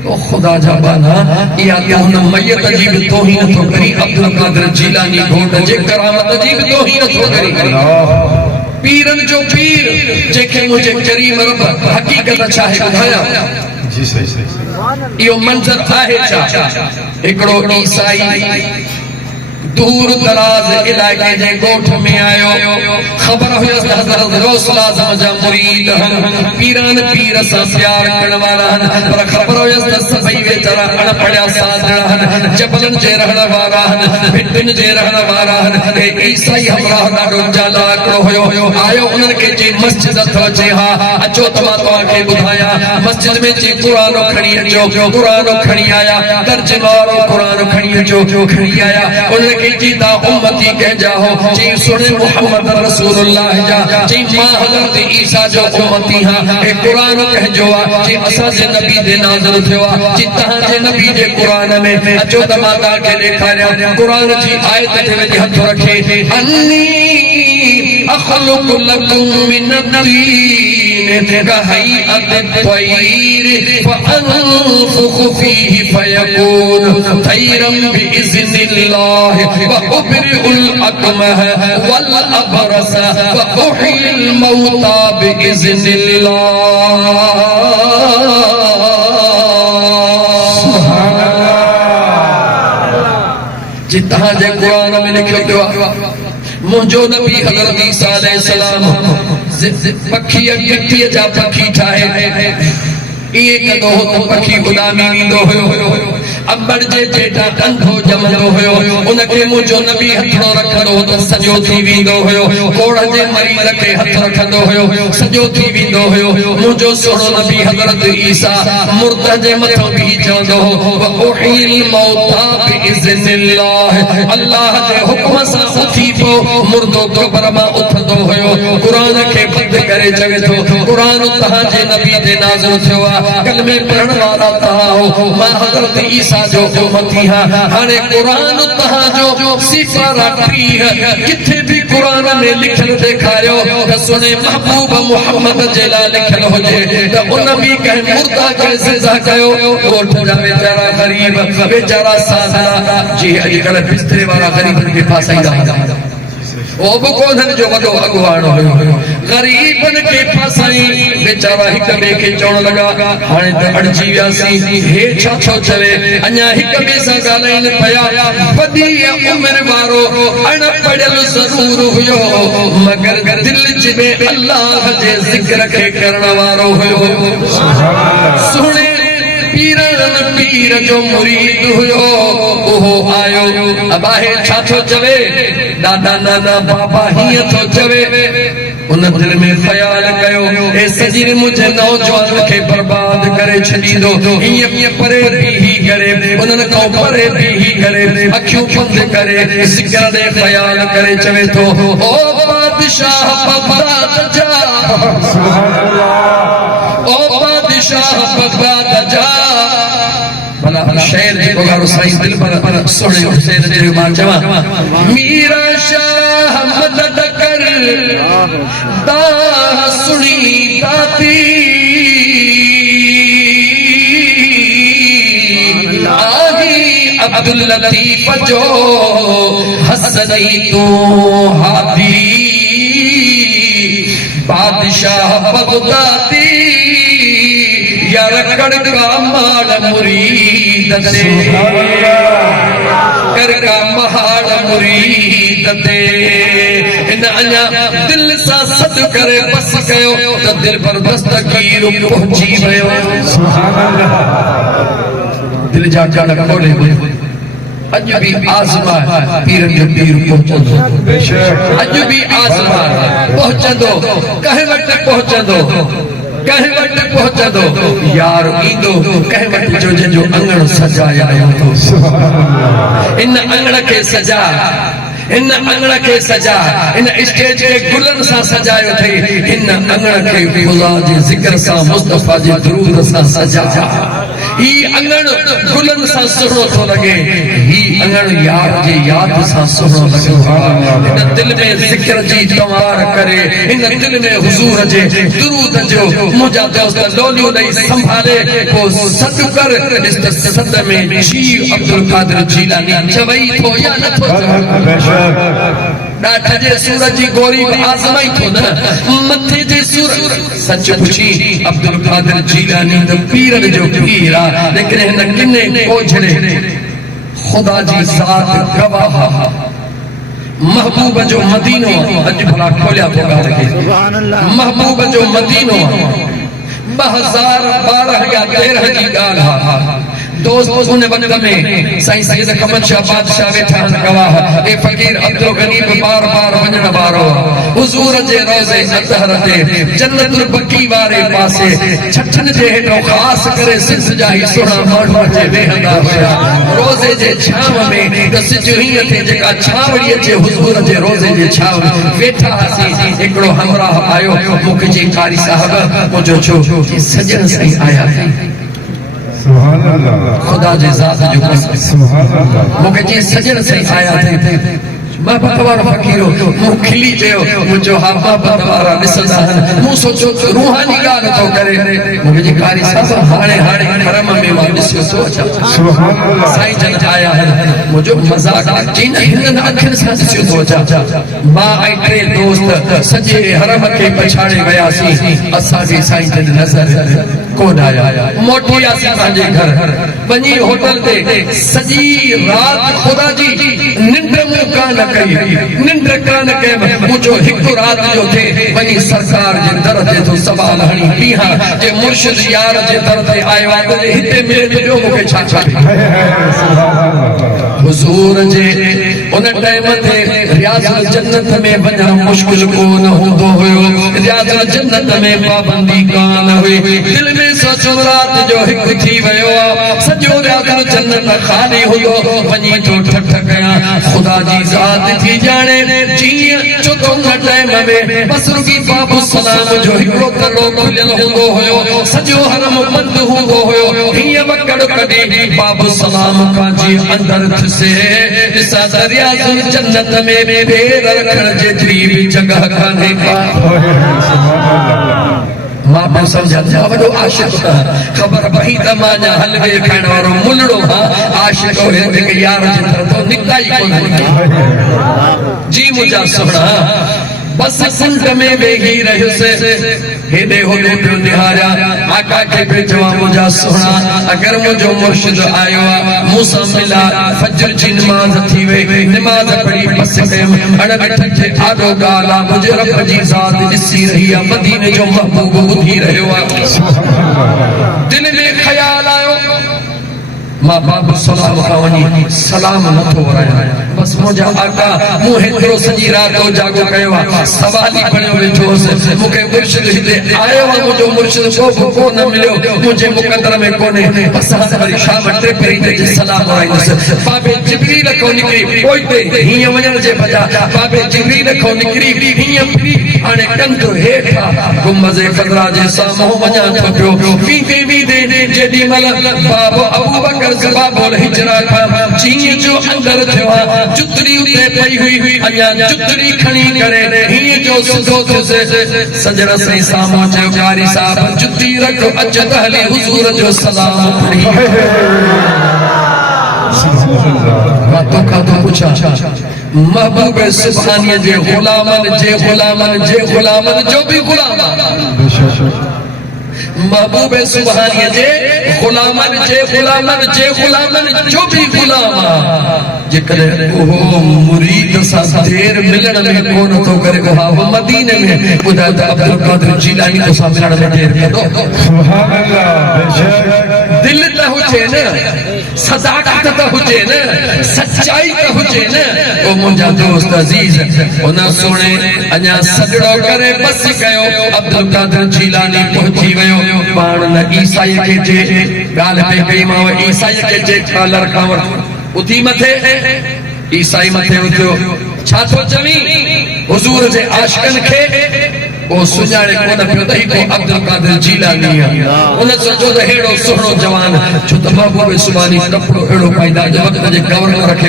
ओ खुदा जा बाना या त हुन मैयत जी बि तौहीन थो करी अब्दुल कादिर जीलानी घोट जे करामत जी बि तौहीन थो करी पीरनि जो पीर जंहिंखे मुंहिंजे करीम रब हक़ीक़त छा आहे ॿुधायां जी सही इहो मंज़र आहे छा हिकिड़ो ईसाई दूर दराज इलाके जे ॻोठ में आयो ख़बर हुयसि त हज़रत गौसुल आज़म जा मुरीद पीरन पीर सां प्यार करण वारा पर ख़बर हुयसि त सभई वेचारा अणपढ़िया साधड़ जबलनि जे रहण वारा भिटियुनि जे रहण वारा हे ईसाई हमराह ॾाढो चालाक हुयो आयो उन्हनि खे चई मस्जिद अथव चई हा अचो त मां तव्हांखे ॿुधायां मस्जिद में चई क़ुरान खणी अचो क़ुरान खणी आया तर्जुमा वारो क़ुरान खणी अचो खणी आया उन्हनि खे चई ता उम्मती कंहिंजा हो चई सुणे मुहम्मद रसूलुल्लाह जा चई मां हज़रत ईसा जो उम्मती हां हे क़ुरान कंहिंजो आहे चई असांजे नबी ते नाज़िल थियो आहे चई तव्हांजे नबी जे क़ुरान में अचो त मां तव्हांखे ॾेखारियां क़ुरान जी आयत ते वञी हथ रखे अन्नी अख़लुक़ु लकुम मिन तीन कहैअत तैर फअनफुखु फीहि फयकून तैरम बिइज़्निल्लाह वउबरिउल अकमह वल अबरस वउहयिल मौता बिइज़्निल्लाह जितां जे क़ुरान में लिखियो पियो आहे मुंहिंजो नबी हज़रत ईसा अलैहिस्सलाम पखी मिट्टीअ जा पखी ठाहे इहे कंदो हो त पखी गुलामी ॾींदो हुयो अंबर जे जेठा अंधो ॼमंदो हुयो उनखे मुंहिंजो नबी हथड़ो रखंदो हो त सॼो थी वेंदो हुयो कोड़ जे मरीज़ खे हथ रखंदो हुयो सॼो थी वेंदो हुयो मुंहिंजो सुहिणो नबी हज़रत ईसा मुर्द जे मथां बि चवंदो हो वउहयिल मौता बिइज़्निल्लाह अल्लाह जे हुक्म सां उथी पियो मुर्दो क़ब्र मां उथंदो हुयो क़ुरान खे बंदि करे चवे थो क़ुरान तव्हांजे नबी ते नाज़िल थियो आहे कलमे पढ़ण वारा तव्हां हो मां हज़रत ईसा जो उम्मती हां हाणे क़ुरान तव्हांजो सिफ़ारा पीर किथे बि क़ुरान में लिखियल ॾेखारियो त सुने महबूब मुहम्मद जे लाइ लिखियल हुजे त उन बि कंहिं मुर्दा खे ज़िंदा कयो ॻोठ जा वेचारा ग़रीब वेचारा साधरा जी अॼुकल्ह बिस्तरे वारा ग़रीबनि खे फासाईंदा ओ बि कोन्हनि जो वॾो अॻुवान हुयो ग़रीबनि खे फसाई वेचारा हिक ॿिए खे चवण लॻा हाणे त अड़जी वियासीं हे छा थो चवे अञा हिक ॿिए सां ॻाल्हाइनि पिया वॾी उमिरि वारो अणपढ़ियल ज़रूर हुयो मगर दिल में अल्लाह जे ज़िक्र खे करण वारो हुयो सुहिणे पीर जो मुरीद हुयो उहो आयो अबाहे छा थो चवे दादा नाना बाबा हीअं थो चवे उन दिल में ख्याल कयो ए सजीर मुझे नौजवान खे बर्बाद करे छॾींदो हीअं परे बीही करे उन्हनि खां परे बीही करे अखियूं बंद करे ज़िक्र दे ख्याल करे चवे थो ओ बादशाह बगदाद जा सुभान अल्लाह ओ बादशाह बगदाद जा भला शेर जेको गारो साईं दिल पर सुणे हुसैन जे मां चवां मीरा शाह मदद कर दाह सुनी दाती आही अब्दुल लतीफ जो हसनी तू हादी बादशाह बगदादी यार कड़का माल मुरीद दे कड़का महाल मुरीद दे इन अञा दिल सां सद करे बस कयो त दिल पर दस्तगीर पहुंची वियो सुभान अल्लाह दिल जा जान खोले अज भी आज़मा पीरन जो पीर पहुंचंदो अज भी आज़मा पहुंचंदो कहे वक्त पहुंचंदो कहे वक्त पहुंचंदो यार ईंदो कहे वक्त जो जंहिंजो अंगण सजाया इन अंगण खे सजा इन अंगण खे सजा इन स्टेज खे गुलनि सां सजायो अथई इन अंगण खे ख़ुदा जे ज़िक्र सां मुस्तफ़ा जे दरूद सां सजा ही अंगण गुलनि सां सुहिणो थो लॻे ही अंगण यार जे याद सां सुहिणो लॻे इन दिल में ज़िक्र जी तवार करे इन दिल में हुज़ूर जे दरूद जो मुंहिंजा दोस्त लोलियूं ॾेई संभाले पोइ सद कर ॾिस त सद में जी अब्दुल कादिर जीलानी चवई थो या नथो चवे ॾाठ जे सूर जी गोरी आज़माई थो न मथे जे सूर सच पुछी अब्दुल कादिर जीलानी त पीरन जो पीर आहे लेकिन हिन किने ओझड़े ख़ुदा जी ज़ात गवाह महबूब जो मदीनो अॼु भला खोलिया थो ॻाल्हि खे महबूब जो मदीनो 2012 या 13 जी ॻाल्हि आहे दोस्त उन वक्त में साईं सैयद कमल शाह बादशाह वेठा गवाह ए फकीर अब्दुल गनी बार बार वञण वारो हुजूर जे रोज़े अतहर ते जन्नतुल बकी वारे पासे छठन जे हेठो ख़ास करे सिंध जा ही सुहिणा माण्हू जे वेहंदा हुया रोज़े जे छांव में त सिज हीअं थे जेका छावड़ीअ जे हुजूर जे रोज़े जे छांव वेठा हसी हिकिड़ो हमराह आयो मूंखे जी कारी साहब मुंहिंजो छो सजन साईं आया सुभान अल्लाह खुदा जे ज़ात जो कसम सुभान अल्लाह मूंखे जी सजन साईं आया थे मां बतवार फकीरो मूं खिली चयो मुंहिंजो हा बाबा वारा ॾिसंदा आहिनि मूं सोचो रूहानी ॻाल्हि थो करे मूंखे जी कारी साहब हाणे हरम में मां ॾिसियो थो अचां सुभान अल्लाह साईं जन आया आहिनि मुंहिंजो मज़ाक चई न हिननि अखियुनि सां ॾिसियो थो अचां मां ऐं टे दोस्त सॼे हरम खे पछाड़े वियासीं असांजी साईं जन नज़र कोन आया मोटी वियासीं पंहिंजे घर वञी होटल ते सॼी राति ख़ुदा जी निंड मूं कान निंड कान कयमि मुंहिंजो हिकु राति जो थे वञी सरकार जे दर ते थो सवाल हणी ॾींहं जे मुर्शिद यार जे दर ते आयो आहे हिते मिले ॿियो मूंखे छा हुज़ूर जे उन टाइम ते रियाज़ुल जन्नत में वञणु मुश्किल कोन हूंदो हुयो रियाज़ुल जन्नत में पाबंदी कान हुई दिल में सोचो राति जो हिकु थी वियो सॼो रियाज़ुल जन्नत ख़ाली हुयो वञी थो ठठ कयां ख़ुदा जी ज़ात थी जाने जीअं चोथों टाइम में बसरुगी बाबू सलाम जो हिकिड़ो दरो खुलियल हूंदो हुयो सॼो हरम बंद हूंदो हुयो हीअं वकड़ कढी बाबू सलाम खां जी अंदर थिसे ॾिसां त रियाज़ुल जन्नत में पेर रखण जेतिरी बि जॻह कान्हे मां पे समझा जा वडो आशिक खबर पई त मां जा हलवे खाइण वारो मुलड़ो आशिक है जेके यार जे तो निकताई कोन जी मुजा सुना बस कुंड में वेही रहियुसि हेॾे होॾे पियो निहारिया आका खे पियो चवां मुंहिंजा सुहिणा अगरि मुंहिंजो मुर्शिद आयो आहे मूंसां मिला फजर जी निमाज़ थी वई निमाज़ पढ़ी बस कयमि अण वेठ जे ॾाढो ॻाल्हि आहे मुंहिंजे रब जी ज़ात ॾिसी रही आहे मदीने जो महबूब ॿुधी रहियो आहे दिल में ख़्याल आयो मां बाबू सलाम खां वञी सलाम नथो वरायां बस मुंहिंजा आका मूं हेतिरो सॼी राति जागो कयो आहे सवाल ई खणियो वेठो हुअसि मूंखे मुर्शिद हिते आयो आहे मुंहिंजो मुर्शिद को कोन मिलियो मुंहिंजे मुक़दर में कोन्हे बस हाणे वरी शाम टे पहिरीं ते सलाम वराईंदुसि बाबे जिबरील खां निकिरी पोइ ते हीअं वञण जे बजा बाबे जिबरील खां निकिरी हीअं फिरी हाणे कंध हेठा गुंबज़े ख़ज़रा जे साम्हूं वञां थो पियो वींदे वींदे जेॾी महिल बाबो अबू बकर ज़बाबुल हिजरा खां चीन जो अंदर थियो जुतरी उते पई हुई अञा जुतरी खणी करे हीअं जो सिधो थियुसि सजण साईं साम्हूं चयो कारी साहब जुती रखो अच त हली हुज़ूर जो सलाम पढ़ी मां तोखां थो पुछां महबूब सुभानीअ जे ग़ुलामनि जो बि ग़ुलाम महबूब सुभानीअ जे ग़ुलामनि जो बि ग़ुलाम जेकॾहिं उहो मुरीद सां देर मिलण में कोन थो करे मदीने में ॿुधायो त अब्दुल कादिर जीलानी तोसां मिलण में देर कंदो सुभान अल्लाह दिल त हुजे न सदाकत त हुजे न सच्चाई त हुजे न ओ मुंहिंजा दोस्त अज़ीज़ उन सोणे अञा सजड़ो करे बस कयो अब्दुल कादिर जीलानी पहुची वियो पाण न ईसाई खे जे ॻाल्हि पे कई मां ईसाई खे जे कॉलर खां उथी मथे ईसाई मथे उथियो छा थो चवी हुज़ूर जे आशिक़नि खे ओ सुञाणे कोन पियो त को अब्दुल कादिर जीलानी आहे उन सोचो त हेड़ो सुहिणो जवान छो त महबूब सुभानी कपिड़ो अहिड़ो पाईंदा जो वक़्त जे गवर्नर खे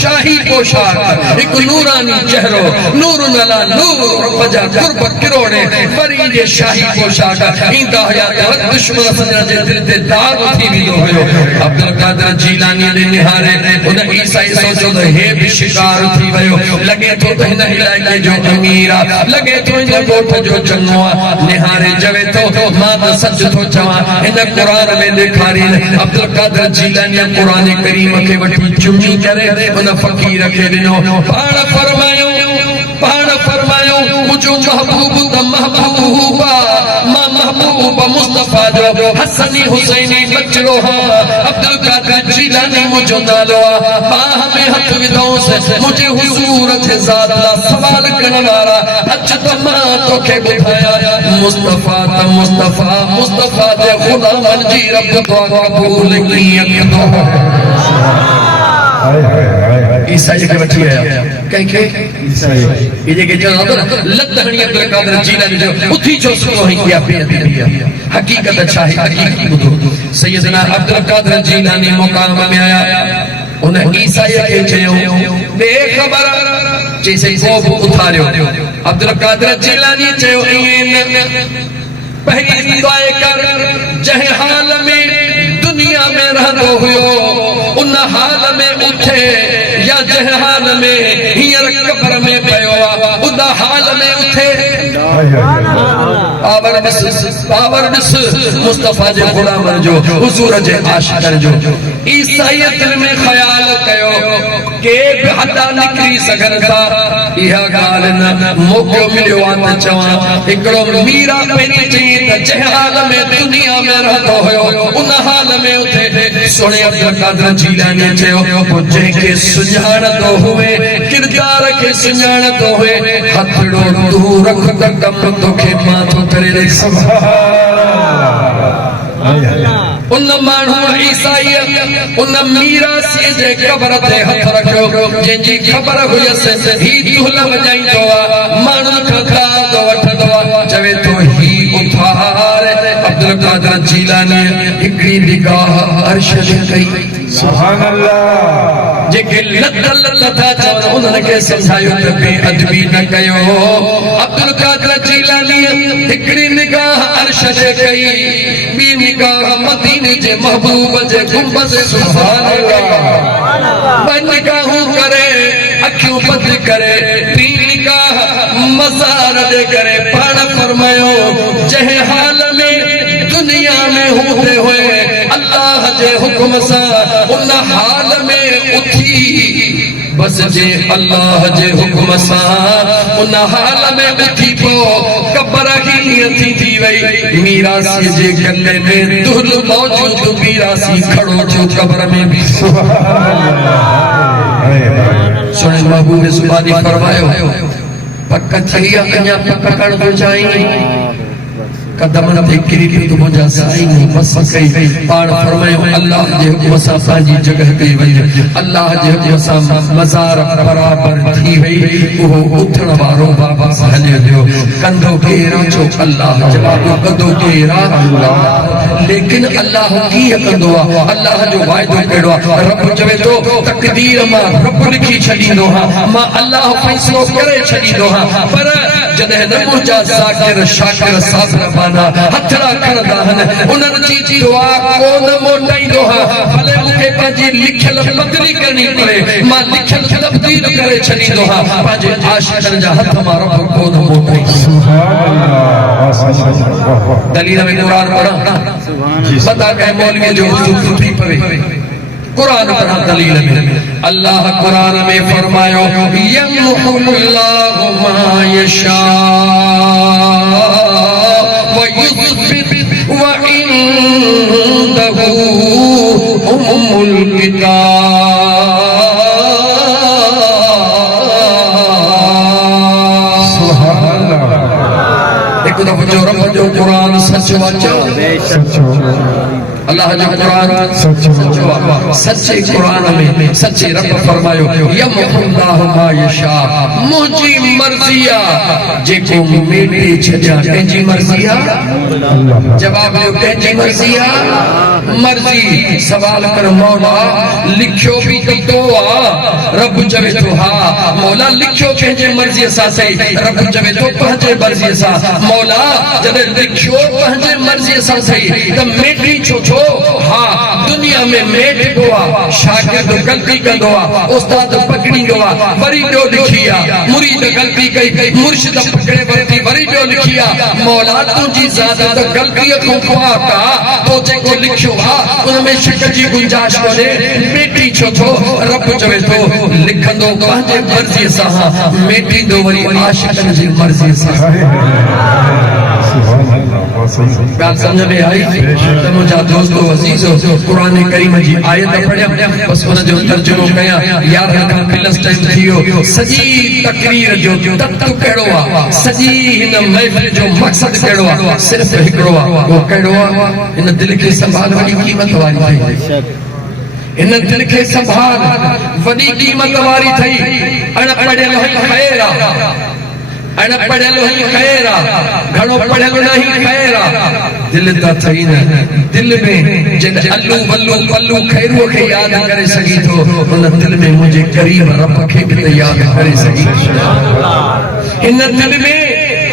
शाही पोशाक हिकु नूरानी चेहरो नूरुन अला नूर वजा कुर्ब किरोड़े वरी जे शाही पोशाक ईंदा हुया त दुश्मन सजण जे दिल ते दाग थी वेंदो हुयो अब्दुल कादिर जीलानी ने निहारे उन ईसाई सोचो त हे बि शिकार थी वियो लॻे थो त हिन इलाइक़े जो लगे तो इन गोठ जो चंगो निहारे जवे तो मां त सच थो चवां इन कुरान में ॾेखारी अब्दुल कादिर जीलानी कुरान करीम खे वठी चुमी करे उन फ़कीर खे ॾिनो पाण फरमायो मुंहिंजो महबूब त महबूबा मां महबूब मुस्तफा जो हसनी हुसैनी बचड़ो अब्दुल कादिर जीलानी मुंहिंजो नालो बाह में हथ विधोसि मुंहिंजे हुज़ूर जे ज़ात ला सवाल करण वारा अच त मां तोखे ॿुधायां मुस्तफा जे ग़ुलामनि जी रब दुआ क़बूल कीअं कंदो ईसाई खे वठी आया कंहिंखे ईसाई ये जेके चवंदा न लत हणी अब्दुल कादिर जीलानी जो उथी जो सुनो ही किया हकीकत छा है हकीकत ॿुधो सैयदना अब्दुल कादिर जीलानी मुकाम में आया उन ईसाई खे चयो बेखबर जैसे को उठारियो अब्दुल कादिर जीलानी चयो पहली दुआ कर जंहिं हाल में दुनिया में रहंदो हुयो उन हाल में उठे या जंहिं हाल में हींअर कब्र में पियो आहे उन हाल में उठे पावर ॾिस मुस्तफा जे ग़ुलामनि जो हुज़ूर जे आशिक़नि जो ईसाईअ दिल में ख़्याल कयो के बि हटा निकिरी सघनि था इहा ॻाल्हि न मौक़ो मिलियो आहे त चवां हिकिड़ो मीरा पंहिंजी चई त जंहिं हाल में दुनिया में रहंदो हुयो उन हाल में उथे सोणे अब्दुल कादिर जीलानी चयो पोइ जंहिंखे सुञाणंदो हुए किरदार खे सुञाणंदो हुए हथड़ो तूं रख त कम तोखे मां थो करे ॾे उन माण्हू ईसाई उन मीरासी जे क़बर ते हथ रखियो जंहिंजी ख़बर हुयसि ही दुहल वॼाईंदो आहे माण्हुनि खां दाद वठंदो आहे चवे थो ही उथार अब्दुल कादिर जीलानी हिकड़ी निगाह अर्श ते कई सुभान अल्लाह जेके लता चवनि उन्हनि खे सम्झायो त बेअदबी न कयो अब्दुल कादिर जीलानी हिकड़ी निगाह अर्श ते कई ॿी निगाह मदीने जे महबूब जे गुंबद सुभान अल्लाह ॿ निगाहूं करे अखियूं बंद करे टी निगाह मज़ार दे करे पाण फरमायो जंहिं हाल में दुनिया में हूंदे हुए अल्लाह जे हुक्म सां उन हाल में उथी बस जे अल्लाह जे हुक्म सां उन हाल में उथी पो कब्र ही थी वई मीरासी जे गले में दुल मौजूद मीरासी खड़ो थियो कब्र में भी सुने महबूब सुबानी फरमायो पक थई अञा पक करण थो चाहिं कदमन ते किरी तो मुंहिंजा साईं बस कई पाण फरमायो अल्लाह जे हुक्म सां पंहिंजी जगह कई वई अल्लाह जे हुक्म सां मज़ार बराबर थी वई उहो उथण वारो वापस हले वियो कंधो केरा छो अल्लाह जवाब कंधो केरा लेकिन अल्लाह कीअं कंदो आहे अल्लाह जो वाइदो कहिड़ो आहे रब चवे थो तकदीर मां रब लिखी छॾींदो आहियां मां अल्लाह फ़ैसिलो करे छॾींदो आहियां पर जॾहिं न मुंहिंजा ज़ाकिर शाकिर साबिर बाना हथ रखंदा आहिनि उन्हनि जी दुआ कोन मोटाईंदो आहियां भले मूंखे पंहिंजी लिखियल बदिली करणी पए मां लिखियल तब्दील करे छॾींदो आहियां पंहिंजे आशिक़नि जा हथ मां रब कोन मोटाईंदो दलील में क़ुरान पढ़ा पता कहे मौलवी जो हुजूर थी पवे कुरान पढ़ा दलील में अल्लाह कुरान में फरमायो यमहुल्लाहु मा यशा व युस्बित व इंदहु उम्मुल किताब सुभान अल्लाह एक दफा जो रब जो कुरान सच वाचो अल्लाह जो कुरान सच्चे कुरान में सच्चे रब फरमायो यमहुल्लाहु मा यशा मुंहिंजी मर्ज़ी आहे जेको मेटे छॾियां कंहिंजी मर्ज़ी आहे जवाब ॾियो कंहिंजी मर्ज़ी आहे मर्ज़ी सवाल कर मौला लिखियो बि कंदो आहे रब चवे थो हा मौला लिखियो कंहिंजे मर्ज़ीअ सां सही रब चवे थो पंहिंजे मर्ज़ीअ सां मौला जॾहिं लिखियो पंहिंजे मर्ज़ीअ सां सही त मेटी छो छो हा दुनिया में मेट बो आहे शागिर्द ग़लती कंदो आहे उस्ताद पकड़ींदो आहे वरी ॿियो लिखी आहे मुरीद ग़लती कई मुर्शिद पकड़े वरिती वरी ॿियो लिखी आहे मौला तुंहिंजी ज़ात त ग़लतीअ खां पाक आहे तो जेको लिखियो आहे उन में शक जी गुंजाइश कोन्हे मेटी छो थो रब चवे थो लिखंदो पंहिंजे मर्ज़ीअ सां मेटींदो वरी आशिक़नि जी मर्ज़ीअ सां ॻाल्हि सम्झ में आई त मुंहिंजा दोस्तो अज़ीज़ो क़ुरान करीम जी आयत पढ़िया बसि हुन जो तर्जुमो कयां 11 खां प्लस टाइम थी वियो सॼी तकरीर जो तत्व कहिड़ो आहे सॼी हिन महफ़िल जो मक़सदु कहिड़ो आहे सिर्फ़ हिकिड़ो आहे उहो कहिड़ो आहे हिन दिलि खे संभाल वॾी क़ीमत वारी थई हिन दिलि खे संभाल वॾी क़ीमत वारी थई अणपढ़ियल ख़ैर आहे अणपढ़ियल ख़ैर आहे घणो पढ़ियल नहीं ख़ैर आहे दिल त थई न दिल में जॾहिं अल्लू वल्लू पल्लू ख़ैरूअ खे यादि करे सघी थो उन दिल में मुंहिंजे करीब रब खे बि त यादि करे सघी हिन दिल में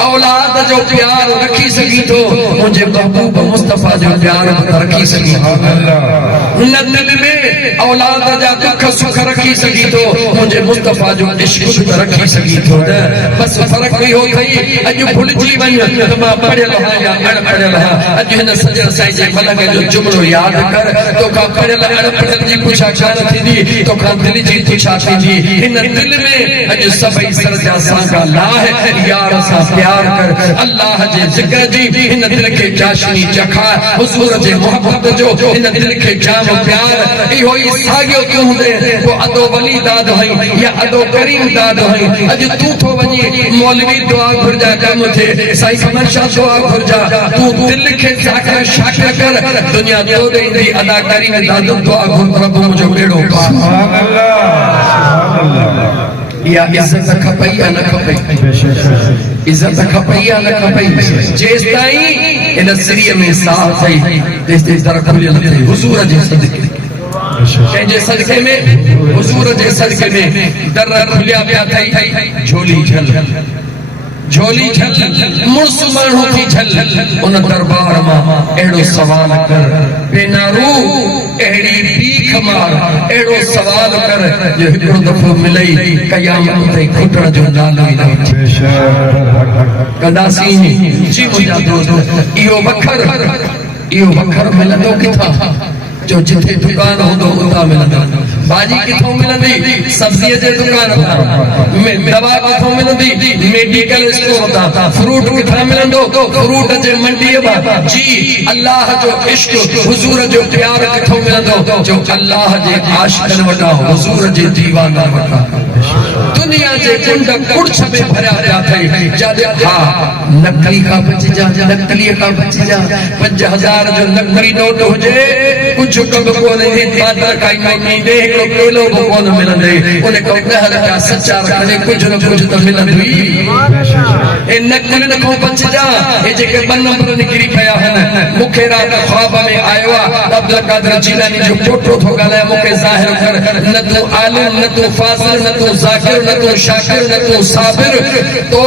औलाद जो प्यार रखी सघी थो मुंहिंजे महबूब मुस्तफ़ा जो प्यार रखी सघी हिन दिल में औलाद जा दुख सुख रखी सघी थो मुंहिंजे मुस्तफ़ा जो इश्क रखी सघी थो न बसि फ़र्क़ु इहो अथई अॼु भुलिजी वञ त मां पढ़ियल आहियां या अणपढ़ियल आहियां अॼु हिन सजण साईं जे मलंग जो जुमिलो यादि कर तोखां पढ़ियल अणपढ़ियल जी पुछा कान थींदी तोखां दिलि जी पुछा थींदी हिन दिल में अॼु सभई सर जा सांगा लाह यार सां प्यार कर अल्लाह जे ज़िक्र जी हिन दिल खे चाशनी चखा हुज़ूर जे मोहब्बत जो हिन दिल खे जाम प्यार इहो ई साॻियो तूं हूंदे को अदो वली दाद हई या अदो करीम दाद हई अॼु तूं थो वञी मौलवी दुआ घुरजा कम थे साईं समर्शा दुआ घुरजा तूं दिल खे ज़ाकिर शाकिर कर दुनिया तो ॾींदी अदाकारी में दाद दुआ घुर रब मुंहिंजो बेड़ो पार सुभान अल्लाह या इज़्ज़त खपई या न खपई इज़्ज़त खपई या न खपई जेसि ताईं इन सिरीअ में साह थई तेसि दर खुलियल थई हुजूर जे सदके कंहिंजे सदके में हुजूर जे सदके में दर खुलिया पिया थई झोली झल मुर्स माण्हू थी झल उन दरबार मां अहिड़ो सवाल कर बेनारू अहिड़ी भीख मार अहिड़ो सवाल कर जो हिकिड़ो दफ़ो मिलई क़यामत ताईं खुटण जो नालो ई न वठे कंदासीं जी मुंहिंजा दोस्त इहो वखर मिलंदो किथां जो जिथे दुकान होंदो उतां मिलंदो भाजी किथों मिलंदी सब्जी जे दुकान में दवा किथों मिलंदी मेडिकल स्टोर तां फ्रूट किथां मिलंदो फ्रूट जे मंडी मां जी अल्लाह जो इश्क हुजूर जो प्यार किथों मिलंदो जो अल्लाह जे आशिकन वटा हुजूर जे दीवाना वटा दुनिया जे कुंड कुर्छ में भरिया पिया थई जादे हा नकली का बच जा 5000 जो नकली नोट हुजे कुछ कब कोने बादर काई नहीं दे हिकड़ो केलो कोन मिलंदे उने को कहर का सच्चा रखने कुछ न कुछ तो मिलंदी ए नकली न को बच जा ए जेके बन नंबर निकरी पया हन मुखे रात ख्वाब में आयो अब्दुल कादिर जिलानी जो फोटो थो गाले मुखे जाहिर कर न तो आलिम न तो फासिल न तो जाकिर न तो शाकिर न तो साबिर तो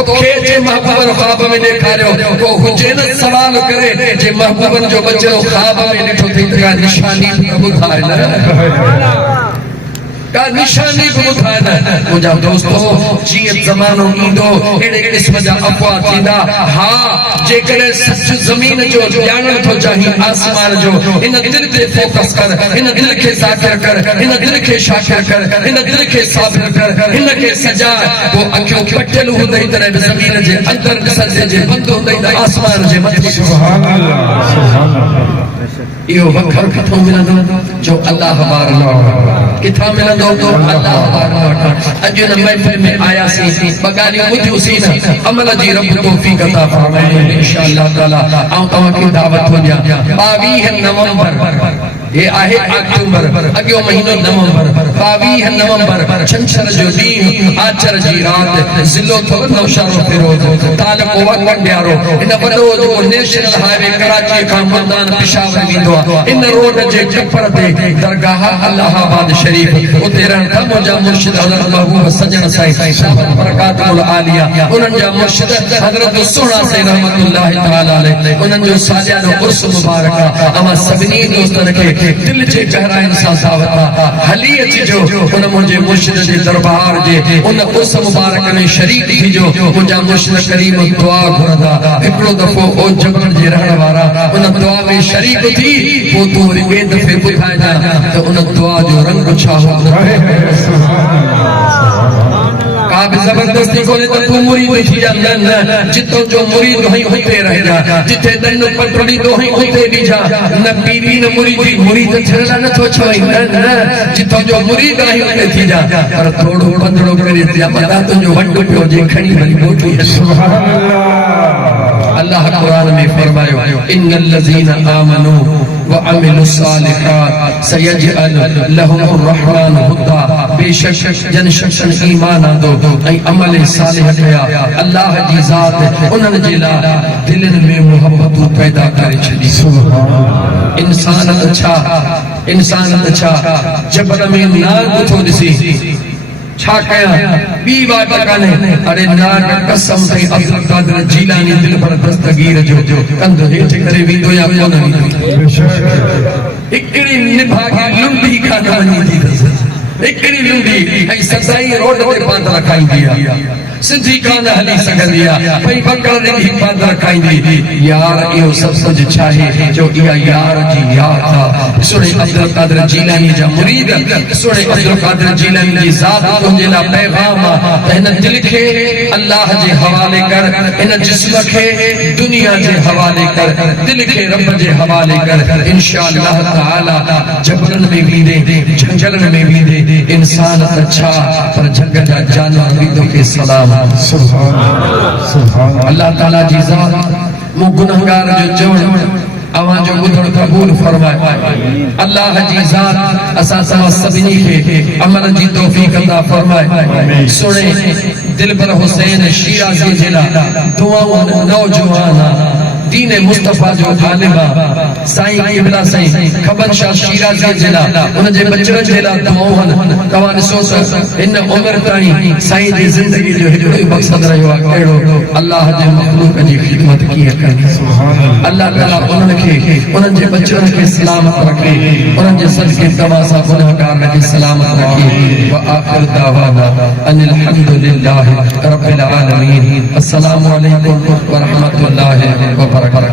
जे महबूबन ख्वाब में देखारियो को हुजे न सवाल करे जे महबूबन जो बच्चो ख्वाब में ॾिठो थी का निशानी ॿुधाए का निशानी ॿुधाए मुंहिंजा दोस्तो जीअं ज़मानो ईंदो अहिड़े क़िस्म जा अफ़वाह थींदा हा जेकॾहिं सच ज़मीन जो ॼाणण थो चाही आसमान जो इन दिल ते फोकस कर इन दिल खे ज़ाकिर कर इन दिल खे शाकिर कर इन दिल खे साबिर कर इन खे सजा पोइ अखियूं पटियल हूंदई तॾहिं बि ज़मीन जे अंदरि ॾिसंदे जे बंदि हूंदई त आसमान जे मथे सुभान अल्लाह इहो वखर किथों मिलंदो जो अल्लाह बार किथां मिलंदो तो अल्लाह बार अॼु न महफ़िल में आयासीं ॿ ॻाल्हियूं ॿुधियूंसीं न अमल जी रब तौफ़ीक़ अता फ़रमाए इंशाअल्लाह ताला ऐं तव्हांखे दावत थो ॾियां 22 नवंबर ये आहे अक्टूबर अॻियो महीनो नवंबर 22 नवंबर छंछर जो ॾींहुं आचर जी रात ज़िलो थो नौशहर फिरोज तालुको वकन ॾियारो इन वॾो जेको नेशनल हाईवे कराची खां मुल्तान पेशावर वेंदो आहे इन रोड जे कपर ते दरगाह अल्लाहाबाद शरीफ उते रहनि था मुंहिंजा मुर्शिद हज़रत महबूब सजण साईं शाबत बरकातुल आलिया उन्हनि जा मुर्शिद हज़रत सुहिणा साईं रहमतुल्लाहि तआला अलैहि उन्हनि जो सालियानो उर्स मुबारक अमा सभिनी दोस्तनि खे दिल जे गहराइन सां दावत हली अचिजो उन मुंहिंजे मुर्शिद जे दरबार जे उन उर्स मुबारक में शरीक थीजो मुंहिंजा मुर्शिद करीम दुआ घुरंदा हिकिड़ो दफ़ो ओ जबल जे रहण वारा उन दुआ में शरीक थी पोइ तूं वरी ॿिए दफ़े ॿुधाइजां त उन दुआ जो रंग छा हूंदो का भी जबरदस्ती कोने तो तू मुरीद थी जा न जितो जो मुरीद हई होते रह जा जिथे दन पटड़ी तो हई होते भी जा न बीबी न मुरीद छड़ा न तो छई न जितो जो मुरीद हई होते थी जा पर थोड़ो पंदड़ो करे दिया पता तो जो वंडो पियो जे खणी भली बोटी सुभान अल्लाह अल्लाह कुरान में फरमायो इन्नल लज़ीना आमनू व अमिलुस सालिहात सयजअल लहुमुर रहमान हुद्दा बेशक जन शख्सन ईमान आंदो ऐं अमल सालिह कया अल्लाह जी ज़ात उन्हनि जे लाइ दिलनि में मोहब्बत पैदा करे छॾी इंसान अच्छा जबल में नाग थो ॾिसी छा कया बी बात काने अरे नाग कसम ते अब्दुल कादिर जीलानी दिल पर दस्तगीर जो कंध हेठ करे विंदो या कोन विंदो हिकड़ी निभागी लुंडी कान वञी थी हिकड़ी लुंडी ऐं सदाई रोड ते पांद रखाईंदी आहे सिधी कान हली सघंदी आहे भई बकल दी पांद रखाईंदी यार इहो सब कुछ चाहे जो इहा यार जी याद आहे सुणे अब्दुल कादिर जीलानी जा मुरीद सुणे अब्दुल कादिर जीलानी जी ज़ात तुंहिंजे लाइ पैगाम आहे त हिन दिल खे अल्लाह जे हवाले कर हिन जिस्म खे दुनिया जे हवाले कर दिल खे रब जे हवाले कर इंशाअल्लाह ताला जबरन में वेंदे झंझरन में वेंदे इंसान अच्छा पर जग जा जानवर भी तोखे सलाम सुभान अल्लाह ताला जी ज़ात मु गुनहगार जो चवण अवां जो ॿुधण क़बूल फरमाए अल्लाह जी ज़ात असां सभिनी खे अमल जी तौफ़ीक़ अता फरमाए सुणे दिलबर हुसैन शिराज़ी जे लाइ दुआऊं नौजवान दीन मुस्तफा जो ग़ालिबा साईं क़िबला साईं खबर शाह शिराज़ी जिला उन जे बचड़न जे लाइ दुआऊं तव्हां ॾिसो त इन उम्र ताईं साईं जी ज़िंदगी जो हिकिड़ो ई मक़सद रहियो आहे कहिड़ो अल्लाह जे मख़लूक़ जी ख़िदमत कीअं करणी अल्लाह ताला उन्हनि खे उन्हनि जे बचड़न खे सलामत रखे उन्हनि जे सदके तव्हां सां गुनाहगारनि खे सलामत रखे व आख़िर दावाना अनिल हम्दुलिल्लाहि रब्बिल आलमीन। अस्सलामु अलैकुम व रहमतुल्लाहि व बरकातहू।